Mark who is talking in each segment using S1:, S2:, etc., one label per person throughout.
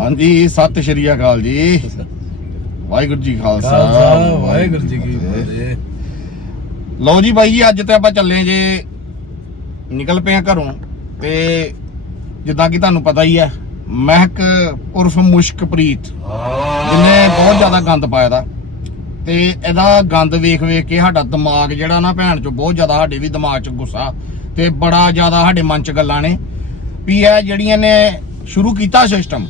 S1: ਹਾਂਜੀ ਸਤਿ ਸ਼੍ਰੀ ਅਕਾਲ ਜੀ। ਵਾਹਿਗੁਰੂ ਜੀ ਖਾਲਸਾ।
S2: ਵਾਹਿਗੁਰੂ ਜੀ ਕੀ ਫਤਿਹ।
S1: ਲਓ ਜੀ ਬਾਈ ਜੀ ਅੱਜ ਤੇ ਆਪਾਂ ਚੱਲੇ ਜੇ। ਨਿਕਲ ਪਏ ਆ ਘਰੋਂ ਤੇ ਜਿੱਦਾਂ ਕਿ ਤੁਹਾਨੂੰ ਪਤਾ ਹੀ ਹੈ ਮਹਿਕ ਉਰਫ ਮੁਸ਼ਕਪ੍ਰੀਤ ਜਿਹਨੇ ਬਹੁਤ ਜ਼ਿਆਦਾ ਗੰਦ ਪਾਇਆ ਦਾ। ਤੇ ਇਹਦਾ ਗੰਦ ਵੇਖ ਵੇਖ ਕੇ ਸਾਡਾ ਦਿਮਾਗ ਜਿਹੜਾ ਨਾ ਭੈਣ ਚੋਂ ਬਹੁਤ ਜ਼ਿਆਦਾ ਸਾਡੇ ਵੀ ਦਿਮਾਗ 'ਚ ਗੁੱਸਾ ਤੇ ਬੜਾ ਜ਼ਿਆਦਾ ਸਾਡੇ ਮਨ 'ਚ ਗੱਲਾਂ ਨੇ ਵੀ ਇਹ ਜਿਹੜੀਆਂ ਨੇ ਸ਼ੁਰੂ ਕੀਤਾ ਸਿਸਟਮ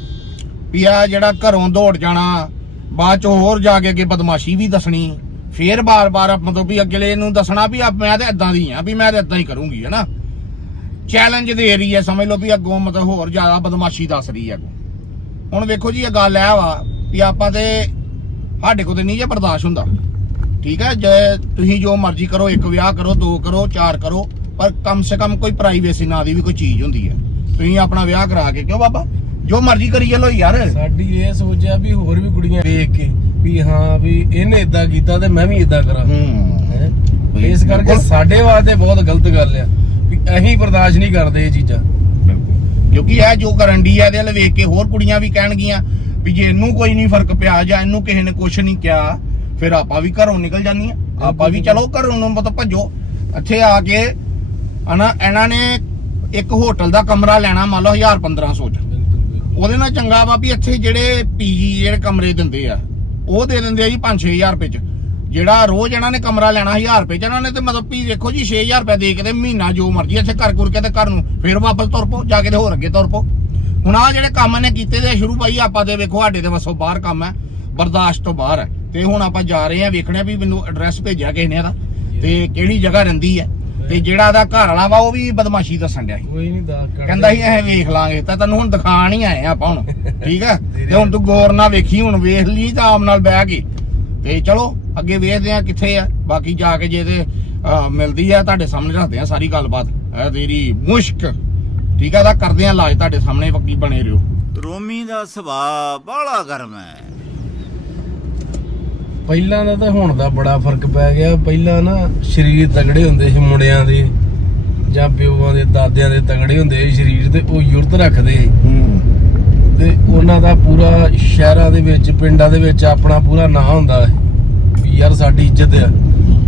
S1: ਵੀ ਆ ਜਿਹੜਾ ਘਰੋਂ ਦੌੜ ਜਾਣਾ, ਬਾਅਦ ਚ ਹੋਰ ਜਾ ਕੇ ਅੱਗੇ ਬਦਮਾਸ਼ੀ ਵੀ ਦੱਸਣੀ, ਫੇਰ ਬਾਰ-ਬਾਰ ਮਤਲਬ ਵੀ ਅਗਲੇ ਨੂੰ ਦੱਸਣਾ ਵੀ ਆ ਮੈਂ ਤਾਂ ਇਦਾਂ ਦੀ ਆ, ਵੀ ਮੈਂ ਤਾਂ ਇਦਾਂ ਹੀ ਕਰੂੰਗੀ ਹੈਨਾ ਚੈਲੰਜ ਦੇ ਰਹੀ ਹੈ, ਸਮਝ ਲਓ ਵੀ ਅੱਗੋਂ ਮਤਲਬ ਹੋਰ ਜ਼ਿਆਦਾ ਬਦਮਾਸ਼ੀ ਦੱਸ ਰਹੀ ਹੈ ਅੱਗੋਂ। ਹੁਣ ਵੇਖੋ ਜੀ, ਇਹ ਗੱਲ ਇਹ ਵਾ ਵੀ ਆਪਾਂ ਤੇ ਸਾਡੇ ਕੋਲ ਤੇ ਨਹੀਂ ਜੇ ਬਰਦਾਸ਼ਤ ਹੁੰਦਾ। ਠੀਕ ਹੈ, ਜੇ ਤੁਸੀਂ ਜੋ ਮਰਜ਼ੀ ਕਰੋ, ਇੱਕ ਵਿਆਹ ਕਰੋ, ਦੋ ਕਰੋ, ਚਾਰ ਕਰੋ, ਪਰ ਕਮ ਸੇ ਕਮ ਕੋਈ ਪ੍ਰਾਈਵੇਸੀ ਨਾਂ ਦੀ ਵੀ ਕੋਈ ਚੀਜ਼ ਹੁੰਦੀ ਹੈ। ਤੁਸੀਂ ਆਪਣਾ ਵਿਆਹ ਕਰਾ ਕੇ ਕਿਉਂ ਬਾਬਾ? ਜੋ ਮਰਜ਼ੀ ਕਰੀ ਚੱਲੋ ਯਾਰ।
S2: ਸਾਡੀ ਇਹ ਸੋਚਿਆ ਵੀ ਹੋਰ ਵੀ ਕੁੜੀਆਂ ਵੇਖ ਕੇ ਵੀ ਹਾਂ ਵੀ ਇਹਨੇ ਇਦਾਂ ਕੀਤਾ ਤੇ ਮੈਂ ਵੀ ਇਦਾਂ ਕਰਾਂ।
S1: ਹੂੰ।
S2: ਇਸ ਕਰਕੇ। ਸਾਡੇ ਵਾਸਤੇ ਬਹੁਤ ਗਲਤ ਗੱਲ ਆ ਵੀ ਅਸੀਂ ਬਰਦਾਸ਼ਤ ਨਹੀਂ ਕਰਦੇ ਇਹ ਚੀਜ਼ਾਂ।
S1: ਕਿਉਂਕਿ ਇਹ ਜੋ ਕਰਨ ਦੀ ਹੈ ਇਹਦੇ ਵੱਲ ਵੇਖ ਕੇ ਹੋਰ ਕੁੜੀਆਂ ਵੀ ਕਹਿਣਗੀਆਂ ਵੀ ਜੇ ਇਹਨੂੰ ਕੋਈ ਨਹੀਂ ਫ਼ਰਕ ਪਿਆ ਜਾਂ ਇਹਨੂੰ ਕਿਸੇ ਨੇ ਕੁਝ ਨਹੀਂ ਕਿਹਾ ਫਿਰ ਆਪਾਂ ਵੀ ਘਰੋਂ ਨਿਕਲ ਜਾਂਦੀਆਂ। ਆਪਾਂ ਵੀ ਚਲੋ ਘਰੋਂ ਨੂੰ ਮਤਲਬ ਭੱਜੋ। ਇੱਥੇ ਆ ਕੇ ਹਨਾ ਇਹਨਾਂ ਨੇ ਇੱਕ ਹੋਟਲ ਦਾ ਕਮਰਾ ਲੈਣਾ ਮੰਨ ਲਓ 1000 1500 ਚ। ਉਹਦੇ ਨਾਲ ਚੰਗਾ ਵਾ ਵੀ ਇੱਥੇ ਜਿਹੜੇ ਪੀਜੀ ਜਿਹੜੇ ਕਮਰੇ ਦਿੰਦੇ ਆ, ਉਹ ਦੇ ਦਿੰਦੇ ਆ ਜੀ 5-6000 ਰੁਪਏ ਚ। ਜਿਹੜਾ ਰੋਜ਼ ਇਹਨਾਂ ਨੇ ਕਮਰਾ ਲੈਣਾ 1000 ਰੁਪਏ ਚ, ਇਹਨਾਂ ਨੇ ਤੇ ਮਤਲਬ ਵੀ ਦੇਖੋ ਜੀ 6000 ਰੁਪਏ ਦੇ ਕੇ ਤੇ ਮਹੀਨਾ ਜੋ ਮਰਜ਼ੀ ਇੱਥੇ ਘਰ ਕੁਰ ਕੇ ਤੇ ਘਰ ਨੂੰ ਫਿਰ ਵਾਪਸ ਤੁਰ ਪੋ ਜਾ ਕੇ ਤੇ ਹੋਰ ਅੱਗੇ ਤੁਰ ਪੋ ਹੁਣ ਆ ਜਿਹੜੇ ਕੰਮ ਨੇ ਕੀਤੇ ਦੇ ਸ਼ੁਰੂ ਭਾਈ ਆਪਾਂ ਦੇ ਵੇਖੋ ਸਾਡੇ ਦੇ ਵਸੋਂ ਬਾਹਰ ਕੰਮ ਹੈ, ਬਰਦਾਸ਼ਤ ਤੋਂ ਬਾਹਰ ਹੈ। ਤੇ ਹੁਣ ਆਪਾਂ ਜਾ ਰਹੇ ਆ ਵੇਖਣੇ ਵੀ ਮੈਨੂੰ ਐਡਰੈਸ ਭੇਜਿਆ ਕਿਸੇ ਨੇ ਇਹਦਾ, ਤੇ ਕਿਹੜੀ ਜਗ੍ਹਾ ਰਹਿੰਦੀ ਹੈ। ਤੇ ਜਿਹੜਾ ਇਹਦਾ ਘਰ ਵਾਲਾ ਵਾ ਉਹ ਵੀ ਬਦਮਾਸ਼ੀ ਦੱਸਣ ਡਿਆ ਸੀ।
S2: ਕੋਈ ਨਹੀਂ ਦਾ
S1: ਕਹਿੰਦਾ ਸੀ ਇਹ ਵੇਖ ਲਾਂਗੇ। ਤਾਂ ਤੈਨੂੰ ਹੁਣ ਦਿਖਾਣ ਹੀ ਆਏ ਆਪਾਂ ਹੁਣ ਠੀਕ ਆ? ਤੇ ਹੁਣ ਤੂੰ ਗੌਰ ਨਾਲ ਵੇਖੀ ਹੁਣ ਵੇਖ ਲਈ ਤਾਂ ਆਮ ਨਾਲ ਬਹਿ ਕੇ ਤੇ ਚਲੋ ਅੱਗੇ ਵੇਖਦੇ ਆ ਕਿੱਥੇ ਆ। ਬਾਕੀ ਜਾ ਕੇ ਜੇ ਤੇ ਮਿਲਦੀ ਆ ਤੁਹਾਡੇ ਸਾਹਮਣੇ ਰੱਖਦੇ ਆ ਸਾਰੀ ਗੱਲਬਾਤ। ਇਹ ਤੇਰੀ ਮੁਸ਼ਕ। ਠੀਕ ਆ ਤਾਂ ਕਰਦੇ ਆ ਇਲਾਜ ਤੁਹਾਡੇ ਸਾਹਮਣੇ ਬਾਕੀ ਬਣੇ ਰਹੋ।
S3: ਰੋਮੀ ਦਾ ਸੁਭਾਅ ਬਾਹਲਾ ਗਰਮ ਹੈ।
S2: ਪਹਿਲਾਂ ਦਾ ਤਾਂ ਹੁਣ ਦਾ ਬੜਾ ਫ਼ਰਕ ਪੈ ਗਿਆ। ਪਹਿਲਾਂ ਨਾ ਸਰੀਰ ਤਗੜੇ ਹੁੰਦੇ ਸੀ ਮੁੰਡਿਆਂ ਦੇ ਜਾਂ ਪਿਓਾਂ ਦੇ ਦਾਦਿਆਂ ਦੇ ਤਗੜੇ ਹੁੰਦੇ ਸੀ ਸਰੀਰ ਤੇ ਉਹ ਯੁਰਤ ਰੱਖਦੇ ਤੇ ਉਹਨਾਂ ਦਾ ਪੂਰਾ ਸ਼ਹਿਰਾਂ ਦੇ ਵਿੱਚ ਪਿੰਡਾਂ ਦੇ ਵਿੱਚ ਆਪਣਾ ਪੂਰਾ ਨਾਂ ਹੁੰਦਾ ਵੀ ਯਾਰ ਸਾਡੀ ਇੱਜ਼ਤ ਆ।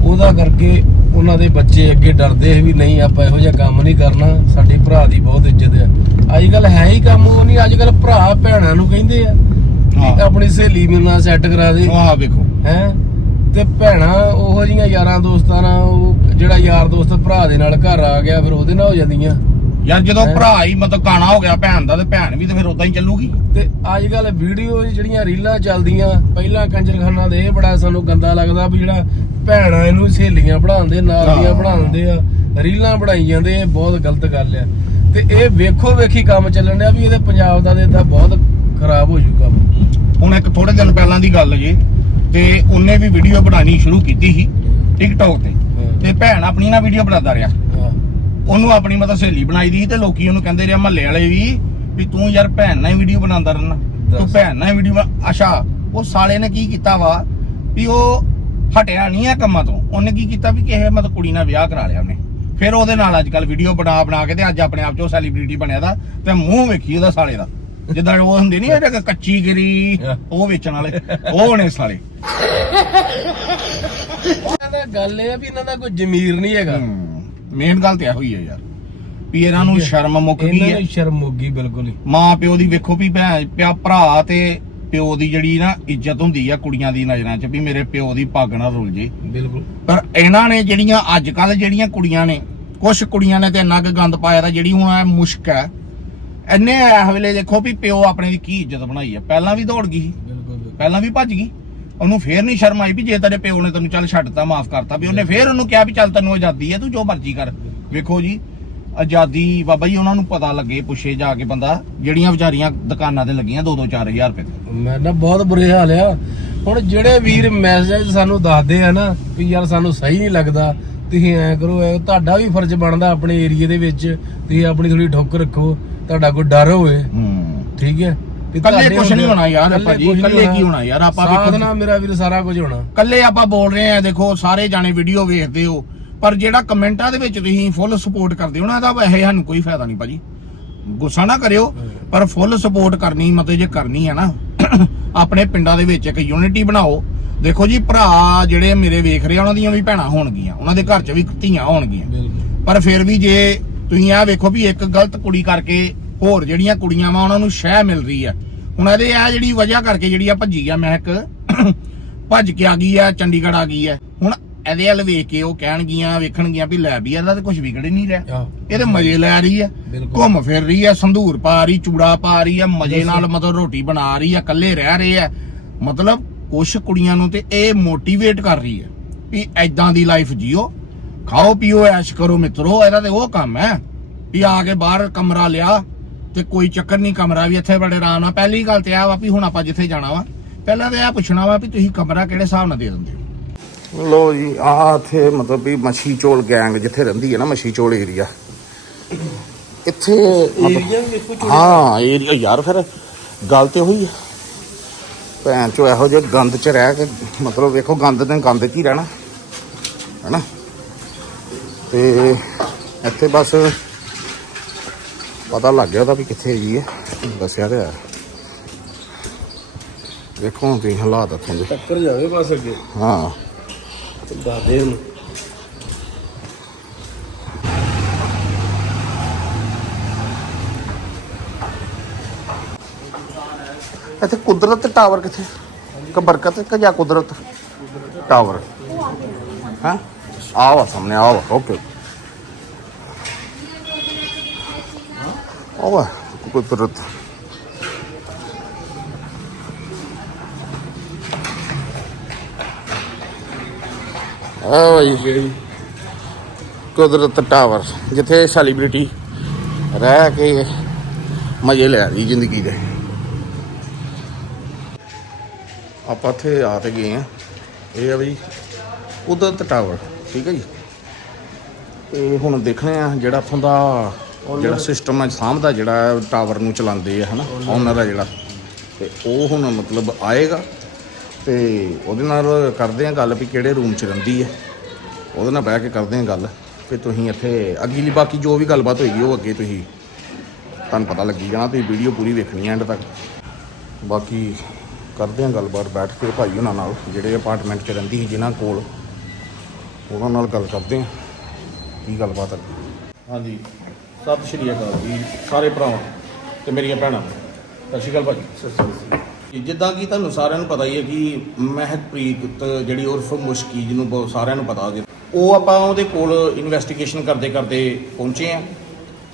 S2: ਉਹਦਾ ਕਰਕੇ ਉਹਨਾਂ ਦੇ ਬੱਚੇ ਅੱਗੇ ਡਰਦੇ ਸੀ ਵੀ ਨਹੀਂ ਆਪਾਂ ਇਹੋ ਜਿਹਾ ਕੰਮ ਨਹੀਂ ਕਰਨਾ ਸਾਡੇ ਭਰਾ ਦੀ ਬਹੁਤ ਇੱਜ਼ਤ ਆ। ਅੱਜ ਕੱਲ ਹੈ ਹੀ ਕੰਮ ਉਹ ਨਹੀਂ ਅੱਜ ਕੱਲ ਭਰਾ ਭੈਣਾਂ ਨੂੰ ਕਹਿੰਦੇ ਆ।
S1: ਹਾਂ।
S2: ਆਪਣੀ ਸਹੇਲੀ ਮੇਰੇ ਨਾਲ ਸੈੱਟ ਕਰਾ ਦੇ।
S1: ਆਹ ਵੇਖੋ।
S2: ਹੈ? ਤੇ ਭੈਣਾਂ ਉਹੋ ਜੀਆਂ ਯਾਰਾਂ ਦੋਸਤਾਂ ਨਾਲ ਉਹ ਜਿਹੜਾ ਯਾਰ ਦੋਸਤ ਭਰਾ ਦੇ ਨਾਲ ਘਰ ਆ ਗਿਆ ਫਿਰ ਉਹਦੇ ਨਾਲ ਹੋ ਜਾਂਦੀਆਂ।
S1: ਯਾਰ ਜਦੋਂ
S2: ਹੈਂ?
S1: ਭਰਾ ਹੀ ਮਤਲਬ ਕਾਣਾ ਹੋ ਗਿਆ ਭੈਣ ਦਾ ਤੇ ਭੈਣ ਵੀ ਤੇ ਫਿਰ ਉਦਾਂ ਹੀ ਚੱਲੂਗੀ।
S2: ਤੇ ਅੱਜ ਕੱਲ ਵੀਡੀਓ ਜਿਹੜੀਆਂ ਰੀਲਾਂ ਚੱਲਦੀਆਂ ਪਹਿਲਾਂ ਕੰਜਰਖਾਨਾ ਦੇ ਇਹ ਬੜਾ ਸਾਨੂੰ ਗੰਦਾ ਲੱਗਦਾ ਵੀ ਜਿਹੜਾ ਭੈਣਾਂ ਇਹਨੂੰ ਸਹੇਲੀਆਂ ਬਣਾਉਂਦੇ ਨਾਲ ਦੀਆਂ
S1: ਹਾਂ।
S2: ਬਣਾਉਂਦੇ ਆ ਰੀਲਾਂ ਬਣਾਈ ਜਾਂਦੇ ਇਹ ਬਹੁਤ ਗਲਤ ਗੱਲ ਆ। ਤੇ ਇਹ ਵੇਖੋ ਵੇਖੀ ਕੰਮ ਚੱਲਣ ਡਿਆ ਵੀ ਇਹਦੇ ਪੰਜਾਬ ਦਾ ਤੇ ਤਾਂ ਬਹੁਤ ਖਰਾਬ ਹੋ ਜੂ ਕੰਮ।
S1: ਹੁਣ ਇੱਕ ਥੋੜੇ ਦਿਨ ਪਹਿਲਾਂ ਦੀ ਗੱਲ ਜੇ ਤੇ ਉਹਨੇ ਵੀ ਵੀਡੀਓ ਬਣਾਣੀ ਸ਼ੁਰੂ ਕੀਤੀ ਸੀ ਟਿਕਟੌਕ ਤੇ। ਤੇ ਭੈਣ ਆਪਣੀ ਨਾ ਵੀਡੀਓ ਬਣਾਉਂਦਾ ਰਿਹਾ। ਉਹਨੂੰ ਆਪਣੀ ਮਤਲਬ ਸਹੇਲੀ ਬਣਾਈ ਦੀ ਤੇ ਲੋਕੀ ਉਹਨੂੰ ਕਹਿੰਦੇ ਰਿਹਾ ਮਹੱਲੇ ਵਾਲੇ ਵੀ ਵੀ ਤੂੰ ਯਾਰ ਭੈਣ ਨਾਲ ਵੀਡੀਓ ਬਣਾਉਂਦਾ ਰਹਿਣਾ। ਤੂੰ। ਭੈਣ ਨਾਲ ਵੀਡੀਓ ਅੱਛਾ ਉਹ ਸਾਲੇ ਨੇ ਕੀ ਕੀਤਾ ਵਾ ਵੀ ਉਹ ਹਟਿਆ ਨਹੀਂ ਆ ਕੰਮਾਂ ਤੋਂ। ਉਹਨੇ ਕੀ ਕੀਤਾ ਵੀ ਕਿਸੇ ਮਤਲਬ ਕੁੜੀ ਨਾਲ ਵਿਆਹ ਕਰਾ ਲਿਆ ਉਹਨੇ। ਫਿਰ ਉਹਦੇ ਨਾਲ ਅੱਜ ਕੱਲ ਵੀਡੀਓ ਬਣਾ ਬਣਾ ਕੇ ਤੇ ਅੱਜ ਆਪਣੇ ਆਪ ਚ ਸੈਲੀਬ੍ਰਿਟੀ ਬਣਿਆ ਦਾ ਤੇ ਮੂੰਹ ਵੇਖੀ ਉਹਦਾ ਸਾਲੇ ਦਾ। ਜਿੱਦਾਂ ਉਹ ਹੁੰਦੇ ਨਹੀਂ ਜਿਹੜੇ ਕੱਚੀ ਗਰੀ ਉਹ ਵੇਚਣ ਵਾਲੇ ਉਹ ਨੇ ਸਾਲੇ।
S2: ਇਹਨਾਂ ਦਾ ਗੱਲ ਇਹ ਆ ਵੀ ਇਹਨਾਂ ਦਾ ਕੋਈ ਜ਼ਮੀਰ ਨਹੀਂ ਹੈਗਾ।
S1: ਮੇਨ ਗੱਲ ਤੇ ਇਹੋ ਹੀ ਹੈ ਯਾਰ ਵੀ ਇਹਨਾਂ ਨੂੰ ਸ਼ਰਮ ਮੁੱਕ ਗਈ
S2: ਇਹਨਾਂ
S1: ਹੈ।
S2: ਨੂੰ ਸ਼ਰਮ ਮੁੱਗੀ ਬਿਲਕੁਲ ਹੀ।
S1: ਮਾਂ ਪਿਓ ਦੀ ਵੇਖੋ ਵੀ ਭੈਣ ਪਿਆ ਭਰਾ ਤੇ ਪਿਓ ਦੀ ਜਿਹੜੀ ਨਾ ਇੱਜ਼ਤ ਹੁੰਦੀ ਆ ਕੁੜੀਆਂ ਦੀ ਨਜ਼ਰਾਂ 'ਚ ਵੀ ਮੇਰੇ ਪਿਓ ਦੀ ਪੱਗ ਨਾ ਰੁੱਲ ਜੇ।
S2: ਬਿਲਕੁਲ।
S1: ਪਰ ਇਹਨਾਂ ਨੇ ਜਿਹੜੀਆਂ ਅੱਜ ਕੱਲ ਜਿਹੜੀਆਂ ਕੁੜੀਆਂ ਨੇ ਕੁਝ ਕੁੜੀਆਂ ਨੇ ਤੇ ਇੰਨਾ ਕੁ ਗੰਦ ਪਾਇਆ ਦਾ ਜਿਹੜੀ ਹੁਣ ਇਹ ਮੁਸ਼ਕ ਹੈ ਇੰਨੇ ਇਸ ਵੇਲੇ ਦੇਖੋ ਵੀ ਪਿਓ ਆਪਣੇ ਦੀ ਕੀ ਇੱਜ਼ਤ ਬਣਾਈ ਹੈ ਪਹਿਲਾਂ ਵੀ ਦੌੜ ਗਈ ਸੀ।
S2: ਬਿਲਕੁਲ
S1: ਪਹਿਲਾਂ ਵੀ ਭੱਜ ਗਈ। ਉਹਨੂੰ ਫੇਰ ਨਹੀਂ ਸ਼ਰਮ ਆਈ ਵੀ ਜੇ ਤੇਰੇ ਪਿਓ ਨੇ ਤੈਨੂੰ ਚੱਲ ਛੱਡਤਾ ਮਾਫ ਕਰਤਾ ਵੀ ਉਹਨੇ ਫੇਰ ਉਹਨੂੰ ਕਿਹਾ ਵੀ ਚੱਲ ਤੈਨੂੰ ਆਜ਼ਾਦੀ ਹੈ ਤੂੰ ਜੋ ਮਰਜ਼ੀ ਕਰ। ਵੇਖੋ ਜੀ ਆਜ਼ਾਦੀ ਬਾਬਾ ਜੀ ਉਹਨਾਂ ਨੂੰ ਪਤਾ ਲੱਗੇ ਪੁੱਛੇ ਜਾ ਕੇ ਬੰਦਾ ਜਿਹੜੀਆਂ ਵਿਚਾਰੀਆਂ ਦੁਕਾਨਾਂ ਤੇ ਲੱਗੀਆਂ 2-2 4000 ਰੁਪਏ ਤੇ।
S2: ਮੈਂ ਨਾ ਬਹੁਤ ਬੁਰੇ ਹਾਲ ਆ। ਹੁਣ ਜਿਹੜੇ ਵੀਰ ਮੈਸੇਜ ਸਾਨੂੰ ਦੱਸਦੇ ਆ ਨਾ ਵੀ ਯਾਰ ਸਾਨੂੰ ਸਹੀ ਨਹੀਂ ਲੱਗਦਾ ਤੁਸੀਂ ਐ ਕਰੋ ਐ ਤੁਹਾਡਾ ਵੀ ਫਰਜ਼ ਬਣਦਾ ਆਪਣੇ ਏਰੀਏ ਦੇ ਵਿੱਚ ਤੁਸੀਂ ਆਪਣੀ ਥੋੜੀ ਠੋਕ ਰੱਖੋ। ਤੁਹਾਡਾ ਕੋਈ ਡਰ ਹੋਵੇ
S1: ਹੂੰ।
S2: ਠੀਕ ਹੈ? ਵੀ
S1: ਇਕੱਲੇ
S2: ਤੁਹਾਡੇ
S1: ਨਹੀਂ ਹੋਣਾ ਯਾਰ
S2: ਇਕੱਲੇ
S1: ਭਾਜੀ,
S2: ਕੁਛ ਨਹੀਂ
S1: ਇਕੱਲੇ ਕੀ ਹੋਣਾ ਯਾਰ, ਆਪਾਂ ਵੇਖੋ-
S2: ਨਾਲ ਮੇਰਾ ਵੀਰ ਸਾਰਾ ਕੁਝ ਹੋਣਾ।
S1: ਕੱਲੇ ਆਪਾਂ ਬੋਲ ਰਹੇ ਆ ਦੇਖੋ ਸਾਰੇ ਜਾਣੇ ਵੀਡੀਓ ਵੇਖਦੇ ਹੋ। ਪਰ ਜਿਹੜਾ ਕਮੈਂਟਾਂ ਦੇ ਵਿੱਚ ਤੁਸੀਂ ਫੁੱਲ ਸਪੋਰਟ ਕਰਦੇ ਹੋ ਨਾ ਇਹਦਾ ਵੈਸੇ ਸਾਨੂੰ ਕੋਈ ਫਾਇਦਾ ਨਹੀਂ ਭਾਜੀ। ਗੁੱਸਾ ਨਾ ਕਰਿਓ ਪਰ ਫੁੱਲ ਸਪੋਰਟ ਕਰਨੀ ਮਤਲਬ ਜੇ ਕਰਨੀ ਹੈ ਨਾ ਆਪਣੇ ਪਿੰਡਾਂ ਦੇ ਵਿੱਚ ਇੱਕ ਯੂਨਿਟੀ ਬਣਾਓ। ਦੇਖੋ ਜੀ ਭਰਾ ਜਿਹੜੇ ਮੇਰੇ ਵੇਖ ਰਹੇ ਆ ਉਹਨਾਂ ਦੀਆਂ ਵੀ ਭੈਣਾਂ ਹੋਣਗੀਆਂ। ਉਹਨਾਂ ਦੇ ਘਰ 'ਚ ਵੀ ਧੀਆਂ ਹੋਣਗੀਆਂ।
S2: ਬਿਲਕੁਲ।
S1: ਪਰ ਫਿਰ ਵੀ ਜੇ ਤੁਸੀਂ ਆ ਵੇਖੋ ਵੀ ਇੱਕ ਗਲਤ ਕੁੜੀ ਕਰਕੇ ਹੋਰ ਜਿਹੜੀਆਂ ਕੁੜੀਆਂ ਵਾ ਉਹਨਾਂ ਨੂੰ ਸ਼ਹਿ ਮਿਲ ਰਹੀ ਆ। ਹੁਣ ਇਹਦੇ ਆ ਜਿਹੜੀ ਵਜ੍ਹਾ ਕਰਕੇ ਜਿਹੜੀ ਆ ਭੱਜੀ ਆ ਮੈਂ ਇੱਕ ਭੱਜ ਕੇ ਆ ਗਈ ਆ ਚੰਡੀਗੜ੍ਹ ਆ ਗਈ ਆ। ਹੁਣ ਇਹਦੇ ਵੱਲ ਵੇਖ ਕੇ ਉਹ ਕਹਿਣਗੀਆਂ ਵੇਖਣਗੀਆਂ ਵੀ ਲੈ ਵੀ ਇਹਦਾ ਤੇ ਕੁਝ ਵਿਗੜ ਨਹੀਂ ਰਿਹਾ।
S2: ਆਹ,
S1: ਇਹਦੇ ਮਜ਼ੇ ਲੈ ਰਹੀ ਆ। ਘੁੰਮ ਫਿਰ ਰਹੀ ਆ ਸੰਧੂਰ ਪਾ ਰਹੀ ਚੂੜਾ ਪਾ ਰਹੀ ਆ ਮਜ਼ੇ ਨਾਲ ਮਤਲਬ ਰੋਟੀ ਬਣਾ ਰਹੀ ਆ ਇਕੱਲੇ ਰਹਿ ਰਹੇ ਆ। ਮਤਲਬ ਕੁਛ ਕੁੜੀਆਂ ਨੂੰ ਤੇ ਇਹ ਮੋਟੀਵੇਟ ਕਰ ਰਹੀ ਆ ਵੀ ਐਦਾਂ ਦੀ ਲਾਈਫ ਜੀਓ। ਖਾਓ ਪੀਓ ਐਸ਼ ਕਰੋ ਮਿੱਤਰੋ ਇਹਦਾ ਤੇ ਉਹ ਕੰਮ ਹੈ ਵੀ ਆ ਕੇ ਬਾਹਰ ਕਮਰਾ ਲਿਆ ਤੇ ਕੋਈ ਚੱਕਰ ਨਹੀਂ ਕਮਰਾ ਵੀ ਇੱਥੇ ਬੜੇ ਆਰਾਮ ਨਾਲ। ਪਹਿਲੀ ਗੱਲ ਤੇ ਆ ਵਾ ਵੀ ਹੁਣ ਆਪਾਂ ਜਿੱਥੇ ਜਾਣਾ ਵਾ ਪਹਿਲਾਂ ਤੇ ਇਹ ਪੁੱਛਣਾ ਵਾ ਵੀ ਤੁਸੀਂ ਕਮਰਾ ਕਿਹੜੇ ਹਿਸਾਬ ਨਾਲ ਦੇ ਦਿੰਦੇ ਹੋ? ਲੋ ਜੀ ਆ ਇੱਥੇ ਮਤਲਬ ਵੀ ਮੱਛੀ ਚੋਲ ਗੈਂਗ ਜਿੱਥੇ ਰਹਿੰਦੀ ਹੈ ਨਾ ਮੱਛੀ ਚੋਲ ਏਰੀਆ ਇੱਥੇ ਹਾਂ ਏਰੀਆ ਯਾਰ ਫਿਰ ਗੱਲ ਤੇ ਹੋਈ ਹੈ। ਭੈਣ ਚੋ ਇਹੋ ਜਿਹੇ ਗੰਦ ਚ ਰਹਿ ਕੇ ਮਤਲਬ ਵੇਖੋ ਗੰਦ ਨੇ ਗੰਦ ਚ ਹੀ ਰਹਿਣਾ। ਹੈਨਾ? ਤੇ ਇੱਥੇ ਬਸ ਪਤਾ ਲੱਗ ਗਿਆ ਉਹਦਾ ਵੀ ਕਿੱਥੇ ਜੀ ਹੈ ਦੱਸਿਆ ਤੇ ਹੈ। ਵੇਖੋ ਹੁਣ ਤੁਸੀਂ ਹਾਲਾਤ ਇੱਥੋਂ ਦੇ।
S2: ਟੱਕਰ ਜਾਵੇ ਬਸ ਅੱਗੇ।
S1: ਹਾਂ।
S2: ਦੱਸ ਦੇ ਉਹਨੂੰ
S1: ਇੱਥੇ ਕੁਦਰਤ ਟਾਵਰ ਕਿੱਥੇ? ਕਿ ਬਰਕਤ ਕਿ ਜਾਂ ਕੁਦਰਤ? ਟਾਵਰ ਹਾਂ? ਆਵਾ ਸਾਹਮਣੇ ਆਵਾ ਓਕੇ ਆਵਾ ਕੁਦਰਤ ਆ ਜੀ ਕੁਦਰਤ ਟਾਵਰ ਜਿੱਥੇ ਸੈਲੀਬ੍ਰਿਟੀ ਰਹਿ ਕੇ ਮਜ਼ੇ ਲੈ ਰਹੀ ਜ਼ਿੰਦਗੀ ਦੇ। ਆਪਾਂ ਇੱਥੇ ਆ ਤੇ ਗਏ ਆ ਇਹ ਆ ਬਈ ਕੁਦਰਤ ਟਾਵਰ ਠੀਕ ਹੈ ਜੀ। ਤੇ ਹੁਣ ਦੇਖਣੇ ਆ ਜਿਹੜਾ ਇੱਥੋਂ ਦਾ, ਜਿਹੜਾ ਸਿਸਟਮ ਹੈ ਸਾਹਮਣਾ ਜਿਹੜਾ ਟਾਵਰ ਨੂੰ ਚਲਾਉਂਦੇ ਆ, ਹਨਾ ਓਨਰ ਆ ਜਿਹੜਾ। ਤੇ ਉਹ ਹੁਣ ਮਤਲਬ ਆਏਗਾ ਤੇ ਉਹਦੇ ਨਾਲ ਕਰਦੇ ਆ ਗੱਲ ਵੀ ਕਿਹੜੇ ਰੂਮ 'ਚ ਰਹਿੰਦੀ ਹੈ। ਉਹਦੇ ਨਾਲ ਬਹਿ ਕੇ ਕਰਦੇ ਆ ਗੱਲ ਕਿ ਤੁਸੀਂ ਇੱਥੇ ਅਗਲੀ ਬਾਕੀ ਜੋ ਵੀ ਗੱਲਬਾਤ ਹੋਏਗੀ, ਉਹ ਅੱਗੇ ਤੁਸੀਂ ਤੁਹਾਨੂੰ ਪਤਾ ਲੱਗੀ ਜਾਣਾ, ਤੁਸੀਂ ਵੀਡੀਓ ਪੂਰੀ ਵੇਖਣੀ ਐਂਡ ਤੱਕ। ਬਾਕੀ ਕਰਦੇ ਆ ਗੱਲਬਾਤ ਬੈਠ ਕੇ ਭਾਈ ਉਹਨਾਂ ਨਾਲ, ਜਿਹੜੇ ਅਪਾਰਟਮੈਂਟ 'ਚ ਰਹਿੰਦੀ ਸੀ ਜਿਨ੍ਹਾਂ ਕੋਲ। ਉਹਨਾਂ ਨਾਲ ਗੱਲ ਕਰਦੇ ਆ ਕੀ ਗੱਲਬਾਤ ਹੈ ਹਾਂਜੀ। ਸਤਿ ਸ਼੍ਰੀ ਅਕਾਲ ਜੀ ਸਾਰੇ ਭਰਾਵਾਂ ਤੇ ਮੇਰੀਆਂ ਭੈਣਾਂ। ਸਤਿ ਸ਼੍ਰੀ ਅਕਾਲ ਭਾਜੀ। ਸਤਿ ਸ਼੍ਰੀ ਜਿੱਦਾਂ ਕਿ ਤੁਹਾਨੂੰ ਸਾਰਿਆਂ ਨੂੰ ਪਤਾ ਹੀ ਹੈ ਕਿ ਮਹਿਕਪ੍ਰੀਤ ਜਿਹੜੀ ਉਰਫ ਮੁਸ਼ਕੀ ਜਿਹਨੂੰ ਬਹੁਤ ਸਾਰਿਆਂ ਨੂੰ ਪਤਾ ਜੀ ਉਹ ਆਪਾਂ ਉਹਦੇ ਕੋਲ ਇਨਵੈਸਟੀਗੇਸ਼ਨ ਕਰਦੇ ਕਰਦੇ ਪਹੁੰਚੇ ਆ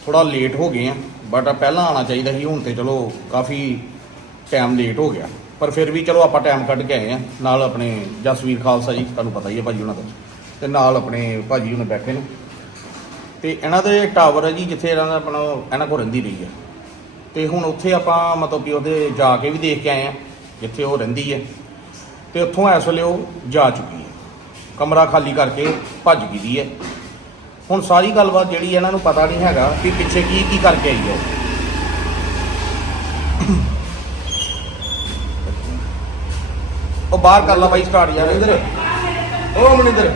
S1: ਥੋੜਾ ਲੇਟ ਹੋ ਗਏ ਆ ਬਟ ਪਹਿਲਾਂ ਆਉਣਾ ਚਾਹੀਦਾ ਸੀ ਹੁਣ ਤੇ ਚਲੋ ਕਾਫੀ ਟਾਈਮ ਲੇਟ ਹੋ ਗਿਆ। ਪਰ ਫਿਰ ਵੀ ਚਲੋ ਆਪਾਂ ਟਾਈਮ ਕੱਢ ਕੇ ਆਏ ਆ ਨਾਲ ਆਪਣੇ ਜਸਵੀਰ ਖਾਲਸਾ ਜੀ ਤੁਹਾਨੂੰ ਪਤਾ ਹੀ ਹੈ ਭਾਜੀ ਉਹਨਾਂ ਦਾ। ਤੇ ਨਾਲ ਆਪਣੇ ਭਾਜੀ ਹੁਣ ਬੈਠੇ ਨੇ। ਤੇ ਇਹਨਾਂ ਦੇ ਟਾਵਰ ਹੈ ਜੀ ਜਿੱਥੇ ਇਹਨਾਂ ਦਾ ਆਪਣਾ, ਇਹਨਾਂ ਕੋਲ ਰਹਿੰਦੀ ਰਹੀ ਹੈ ਤੇ ਹੁਣ ਉੱਥੇ ਆਪਾਂ ਮਤਲਬ ਕਿ ਉਹਦੇ ਜਾ ਕੇ ਵੀ ਦੇਖ ਕੇ ਆਏ ਆ, ਜਿੱਥੇ ਉਹ ਰਹਿੰਦੀ ਹੈ ਤੇ ਉੱਥੋਂ ਇਸ ਵੇਲੇ ਉਹ ਜਾ ਚੁੱਕੀ ਹੈ ਕਮਰਾ ਖਾਲੀ ਕਰਕੇ ਭੱਜ ਗਈ ਦੀ ਹੈ ਹੁਣ ਸਾਰੀ ਗੱਲਬਾਤ ਜਿਹੜੀ ਇਹਨਾਂ ਨੂੰ ਪਤਾ ਨਹੀਂ ਹੈਗਾ ਕਿ ਪਿੱਛੇ ਕੀ ਕੀ ਕਰਕੇ ਆਈ ਹੈ ਉਹ। ਬਾਹਰ ਕਰ ਲਾ ਬਾਈ ਸਟਾਰਟ ਯਾਰ, ਇਧਰ।
S2: ਉਹ ਮਨਿੰਦਰ।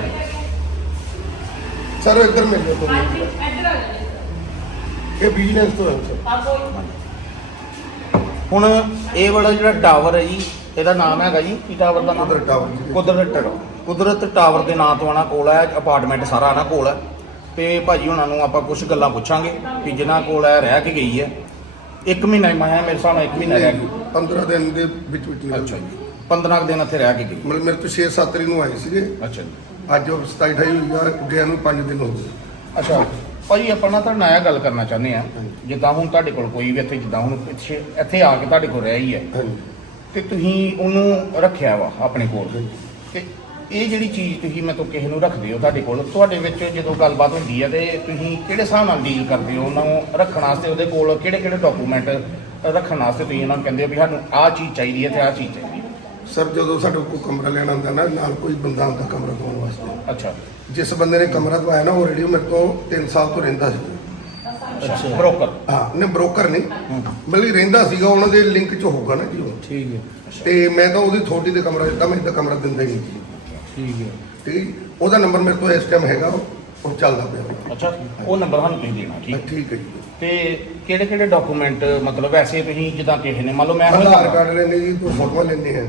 S2: ਸਰ ਇੱਧਰ ਮਿਲ ਜਾ ਤੁਹਾਨੂੰ। ਇਹ ਬਿਜ਼ਨਸ ਤੋਂ ਹੈ ਸਰ।
S1: ਹੁਣ ਇਹ ਵਾਲਾ ਜਿਹੜਾ ਟਾਵਰ ਹੈ ਜੀ ਇਹਦਾ ਨਾਮ ਹੈਗਾ ਜੀ ਕੀ ਟਾਵਰ ਦਾ ਨਾਮ?
S2: ਕੁਦਰਤ ਟਾਵਰ।
S1: ਕੁਦਰਤ ਟਾਵਰ ਕੁਦਰਤ ਟਾਵਰ ਦੇ ਨਾਂ ਤੋਂ ਆਣਾ ਕੋਲ ਹੈ ਅਪਾਰਟਮੈਂਟ ਸਾਰਾ ਆਣਾ ਕੋਲ ਹੈ। ਤੇ ਭਾਜੀ ਉਹਨਾਂ ਨੂੰ ਆਪਾਂ ਕੁਝ ਗੱਲਾਂ ਪੁੱਛਾਂਗੇ ਕਿ ਜਿਨ੍ਹਾਂ ਕੋਲ ਹੈ ਰਹਿ ਕੇ ਗਈ ਹੈ। ਇੱਕ ਮਹੀਨਾ ਹੀ ਮਾਇਆ ਮੇਰੇ ਹਿਸਾਬ ਨਾਲ ਇੱਕ ਮਹੀਨਾ ਰਹਿ ਗਈ
S2: 15 ਦਿਨ ਦੇ ਵਿੱਚ ਵਿੱਚ
S1: ਅੱਛਾ ਜੀ। 15 ਕੁ ਦਿਨ ਇੱਥੇ ਰਹਿ ਕੇ ਗਈ।
S2: ਮਤਲਬ ਮੇਰੇ ਤੋਂ 6-7 ਤਰੀਕ ਨੂੰ ਆਏ ਸੀਗੇ।
S1: ਅੱਛਾ ਜੀ।
S2: ਅੱਜ ਉਹ 27 28 ਹੋਈ ਆ ਗਿਆ ਨੂੰ 5 ਦਿਨ ਹੋ ਗਏ।
S1: ਅੱਛਾ ਭਾਜੀ ਆਪਾਂ ਨਾ ਤੁਹਾਡੇ ਨਾਲ ਇਹ ਗੱਲ ਕਰਨਾ ਚਾਹੁੰਦੇ ਆ ਜਿੱਦਾਂ ਹੁਣ ਤੁਹਾਡੇ ਕੋਲ ਕੋਈ ਵੀ ਇੱਥੇ ਜਿੱਦਾਂ ਹੁਣ ਪਿੱਛੇ ਇੱਥੇ ਆ ਕੇ ਤੁਹਾਡੇ ਕੋਲ ਰਹਿ ਹੀ ਹੈ।
S2: ਹਾਂਜੀ।
S1: ਤੇ ਤੁਸੀਂ ਉਹਨੂੰ ਰੱਖਿਆ ਵਾ ਆਪਣੇ ਕੋਲ। ਤੇ ਇਹ ਜਿਹੜੀ ਚੀਜ਼ ਤੁਸੀਂ ਮਤਲਬ ਕਿਸੇ ਨੂੰ ਰੱਖਦੇ ਹੋ ਤੁਹਾਡੇ ਕੋਲ ਤੁਹਾਡੇ ਵਿੱਚ ਜਦੋਂ ਗੱਲਬਾਤ ਹੁੰਦੀ ਹੈ ਤੇ ਤੁਸੀਂ ਕਿਹੜੇ ਹਿਸਾਬ ਨਾਲ ਡੀਲ ਕਰਦੇ ਹੋ? ਉਹਨਾਂ ਨੂੰ ਰੱਖਣ ਵਾਸਤੇ ਉਹਦੇ ਕੋਲ ਕਿਹੜੇ ਕਿਹੜੇ ਡਾਕੂਮੈਂਟ ਰੱਖਣ ਵਾਸਤੇ ਤੁਸੀਂ ਉਹਨਾਂ ਨੂੰ ਕਹਿੰਦੇ ਹੋ ਵੀ ਸਾਨੂੰ ਆਹ ਚੀਜ਼ ਚਾਹੀਦੀ ਹੈ ਤੇ ਆਹ ਚੀਜ਼ ਚਾਹੀਦੀ ਹੈ?
S2: ਸਰ ਜਦੋਂ ਸਾਡੇ ਕੋਲ ਕਮਰਾ ਲੈਣਾ ਹੁੰਦਾ ਨਾ ਨਾਲ ਕੋਈ ਬੰਦਾ ਹੁੰਦਾ ਕਮਰਾ ਦਵਾਉਣ ਵਾਸਤੇ।
S1: ਅੱਛਾ।
S2: ਜਿਸ ਬੰਦੇ ਨੇ ਕਮਰਾ ਦਵਾਇਆ ਨਾ ਉਹ ਰੇਡੀਓ ਮੇਰੇ ਤੋਂ 3 ਸਾਲ ਤੋਂ ਰਹਿੰਦਾ ਸੀ।
S1: ਅੱਛਾ ਬ੍ਰੋਕਰ?
S2: ਹਾਂ ਨੇ ਬ੍ਰੋਕਰ ਨਹੀਂ। ਰਹਿੰਦਾ ਸੀਗਾ ਉਹਨਾਂ ਦੇ ਲਿੰਕ 'ਚ ਹੋਊਗਾ ਨਾ ਜੀ ਉਹ।
S1: ਠੀਕ ਹੈ।
S2: ਤੇ ਮੈਂ ਤਾਂ ਉਹਦੀ ਥੋੜੀ ਦੇ ਕਮਰਾ ਦਿੱਤਾ ਮੈਂ ਇਹਦਾ ਕਮਰਾ ਦਿੰਦਾ ਹੀ ਨਹੀਂ ਜੀ
S1: ਠੀਕ ਹੈ।
S2: ਠੀਕ? ਉਹਦਾ ਨੰਬਰ ਮੇਰੇ ਕੋਲ ਇਸ ਟਾਈਮ ਹੈਗਾ ਉਹ- ਉਹ ਚੱਲਦਾ ਪਿਆ।
S1: ਅੱਛਾ ਉਹ ਨੰਬਰ ਸਾਨੂੰ ਤੁਸੀਂ ਦੇਣਾ ਠੀਕ
S2: ਠੀਕ ਹੈ ਜੀ।
S1: ਤੇ ਕਿਹੜੇ ਕਿਹੜੇ ਡਾਕੂਮੈਂਟ ਮਤਲਬ ਵੈਸੇ ਤੁਸੀਂ ਜਿੱਦਾਂ ਕਿਸੇ ਨੇ ਮੰਨ ਲਓ ਮੈਂ ਹੁਣ
S4: ਆਧਾਰ ਕਾਰਡ ਲੈਣੇ ਜੀ ਤੋਂ ਫੋਟੋਆਂ ਲੈਣੇ ਆ।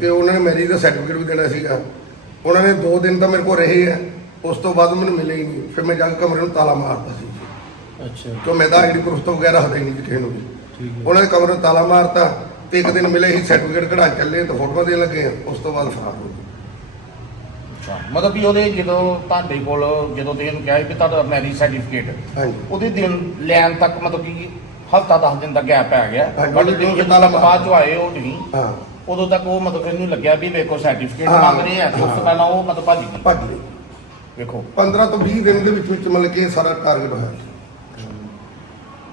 S4: ਤੇ ਉਹਨਾਂ ਨੇ ਮੈਰਿਜ ਦਾ ਸਰਟੀਫਿਕੇਟ ਵੀ ਦੇਣਾ ਸੀਗਾ। ਉਹਨਾਂ ਨੇ 2 ਦਿਨ ਤਾਂ ਮੇਰੇ ਕੋਲ ਰਹੇ ਆ ਉਸ ਤੋਂ ਬਾਅਦ ਮੈਨੂੰ ਮਿਲੇ ਹੀ ਨਹੀਂ। ਫਿਰ ਮੈਂ ਜਾ ਕੇ ਕਮਰੇ ਨੂੰ ਤਾਲਾ ਮਾਰਤਾ ਸੀ।
S2: ਅੱਛਾ।
S4: ਕਿਉਂ ਮੈਂ ਤਾਂ ਆਈਡੀ ਪ੍ਰੂਫ ਤੋਂ ਵਗੈਰਾ ਹਟਾ ਹੀ ਨਹੀਂ ਕਿਸੇ ਨੂੰ ਵੀ।
S2: ਹੈ।
S4: ਉਹਨਾਂ ਨੇ ਕਮਰੇ ਨੂੰ ਤਾਲਾ ਮਾਰਤਾ ਤੇ ਇੱਕ ਦਿਨ ਮਿਲੇ ਹੀ ਸਰਟੀਫਿਕੇਟ ਕਢਾ ਚੱਲੇ ਤਾਂ ਫੋਟੋਆਂ ਦੇਣ ਲੱਗੇ ਉਸ ਤੋਂ ਬਾਅਦ ਫਰਾਰ ਹੋ ਗਏ।
S1: ਮਤਲਬ ਵੀ ਉਹਦੇ ਜਦੋਂ ਤੁਹਾਡੇ ਕੋਲ ਜਦੋਂ ਤੁਸੀਂ ਇਹਨੂੰ ਕਿਹਾ ਕਿ ਤੁਹਾਡਾ ਮੈਰਿਜ ਸਰਟੀਫਿਕੇਟ
S4: ਹਾਂਜੀ।
S1: ਉਹਦੇ ਦਿਨ ਲੈਣ ਤੱਕ ਮਤਲਬ ਕਿ ਹਫਤਾ 10 ਦਿਨ ਦਾ ਗੈਪ ਪੈ ਗਿਆ।
S4: ਹਾਂਜੀ,
S1: ਬਟ ਜਦੋਂ ਜਦੋਂ ਤੱਕ ਬਾਅਦ ਚੋਂ ਆਏ ਉਹ ਤੁਸੀਂ
S4: ਹਾਂ।
S1: ਉਦੋਂ ਤੱਕ ਉਹ ਮਤਲਬ ਇਹਨੂੰ ਲੱਗਿਆ ਵੀ ਵੇਖੋ ਸਰਟੀਫਿਕੇਟ
S4: ਹਾਂ,
S1: ਮੰਗ ਰਹੇ ਆ ਤੇ ਉਸ ਤੋਂ
S4: ਹਾਂ।
S1: ਪਹਿਲਾਂ ਉਹ ਮਤਲਬ ਭੱਜ ਗਈ
S4: ਭੱਜ ਗਏ।
S1: ਵੇਖੋ।
S4: 15 ਤੋਂ 20 ਦਿਨ ਦੇ ਵਿੱਚ ਵਿੱਚ ਮਤਲਬ ਕਿ ਇਹ ਸਾਰਾ ਟਾਰਗੇਟ ਹੋਇਆ।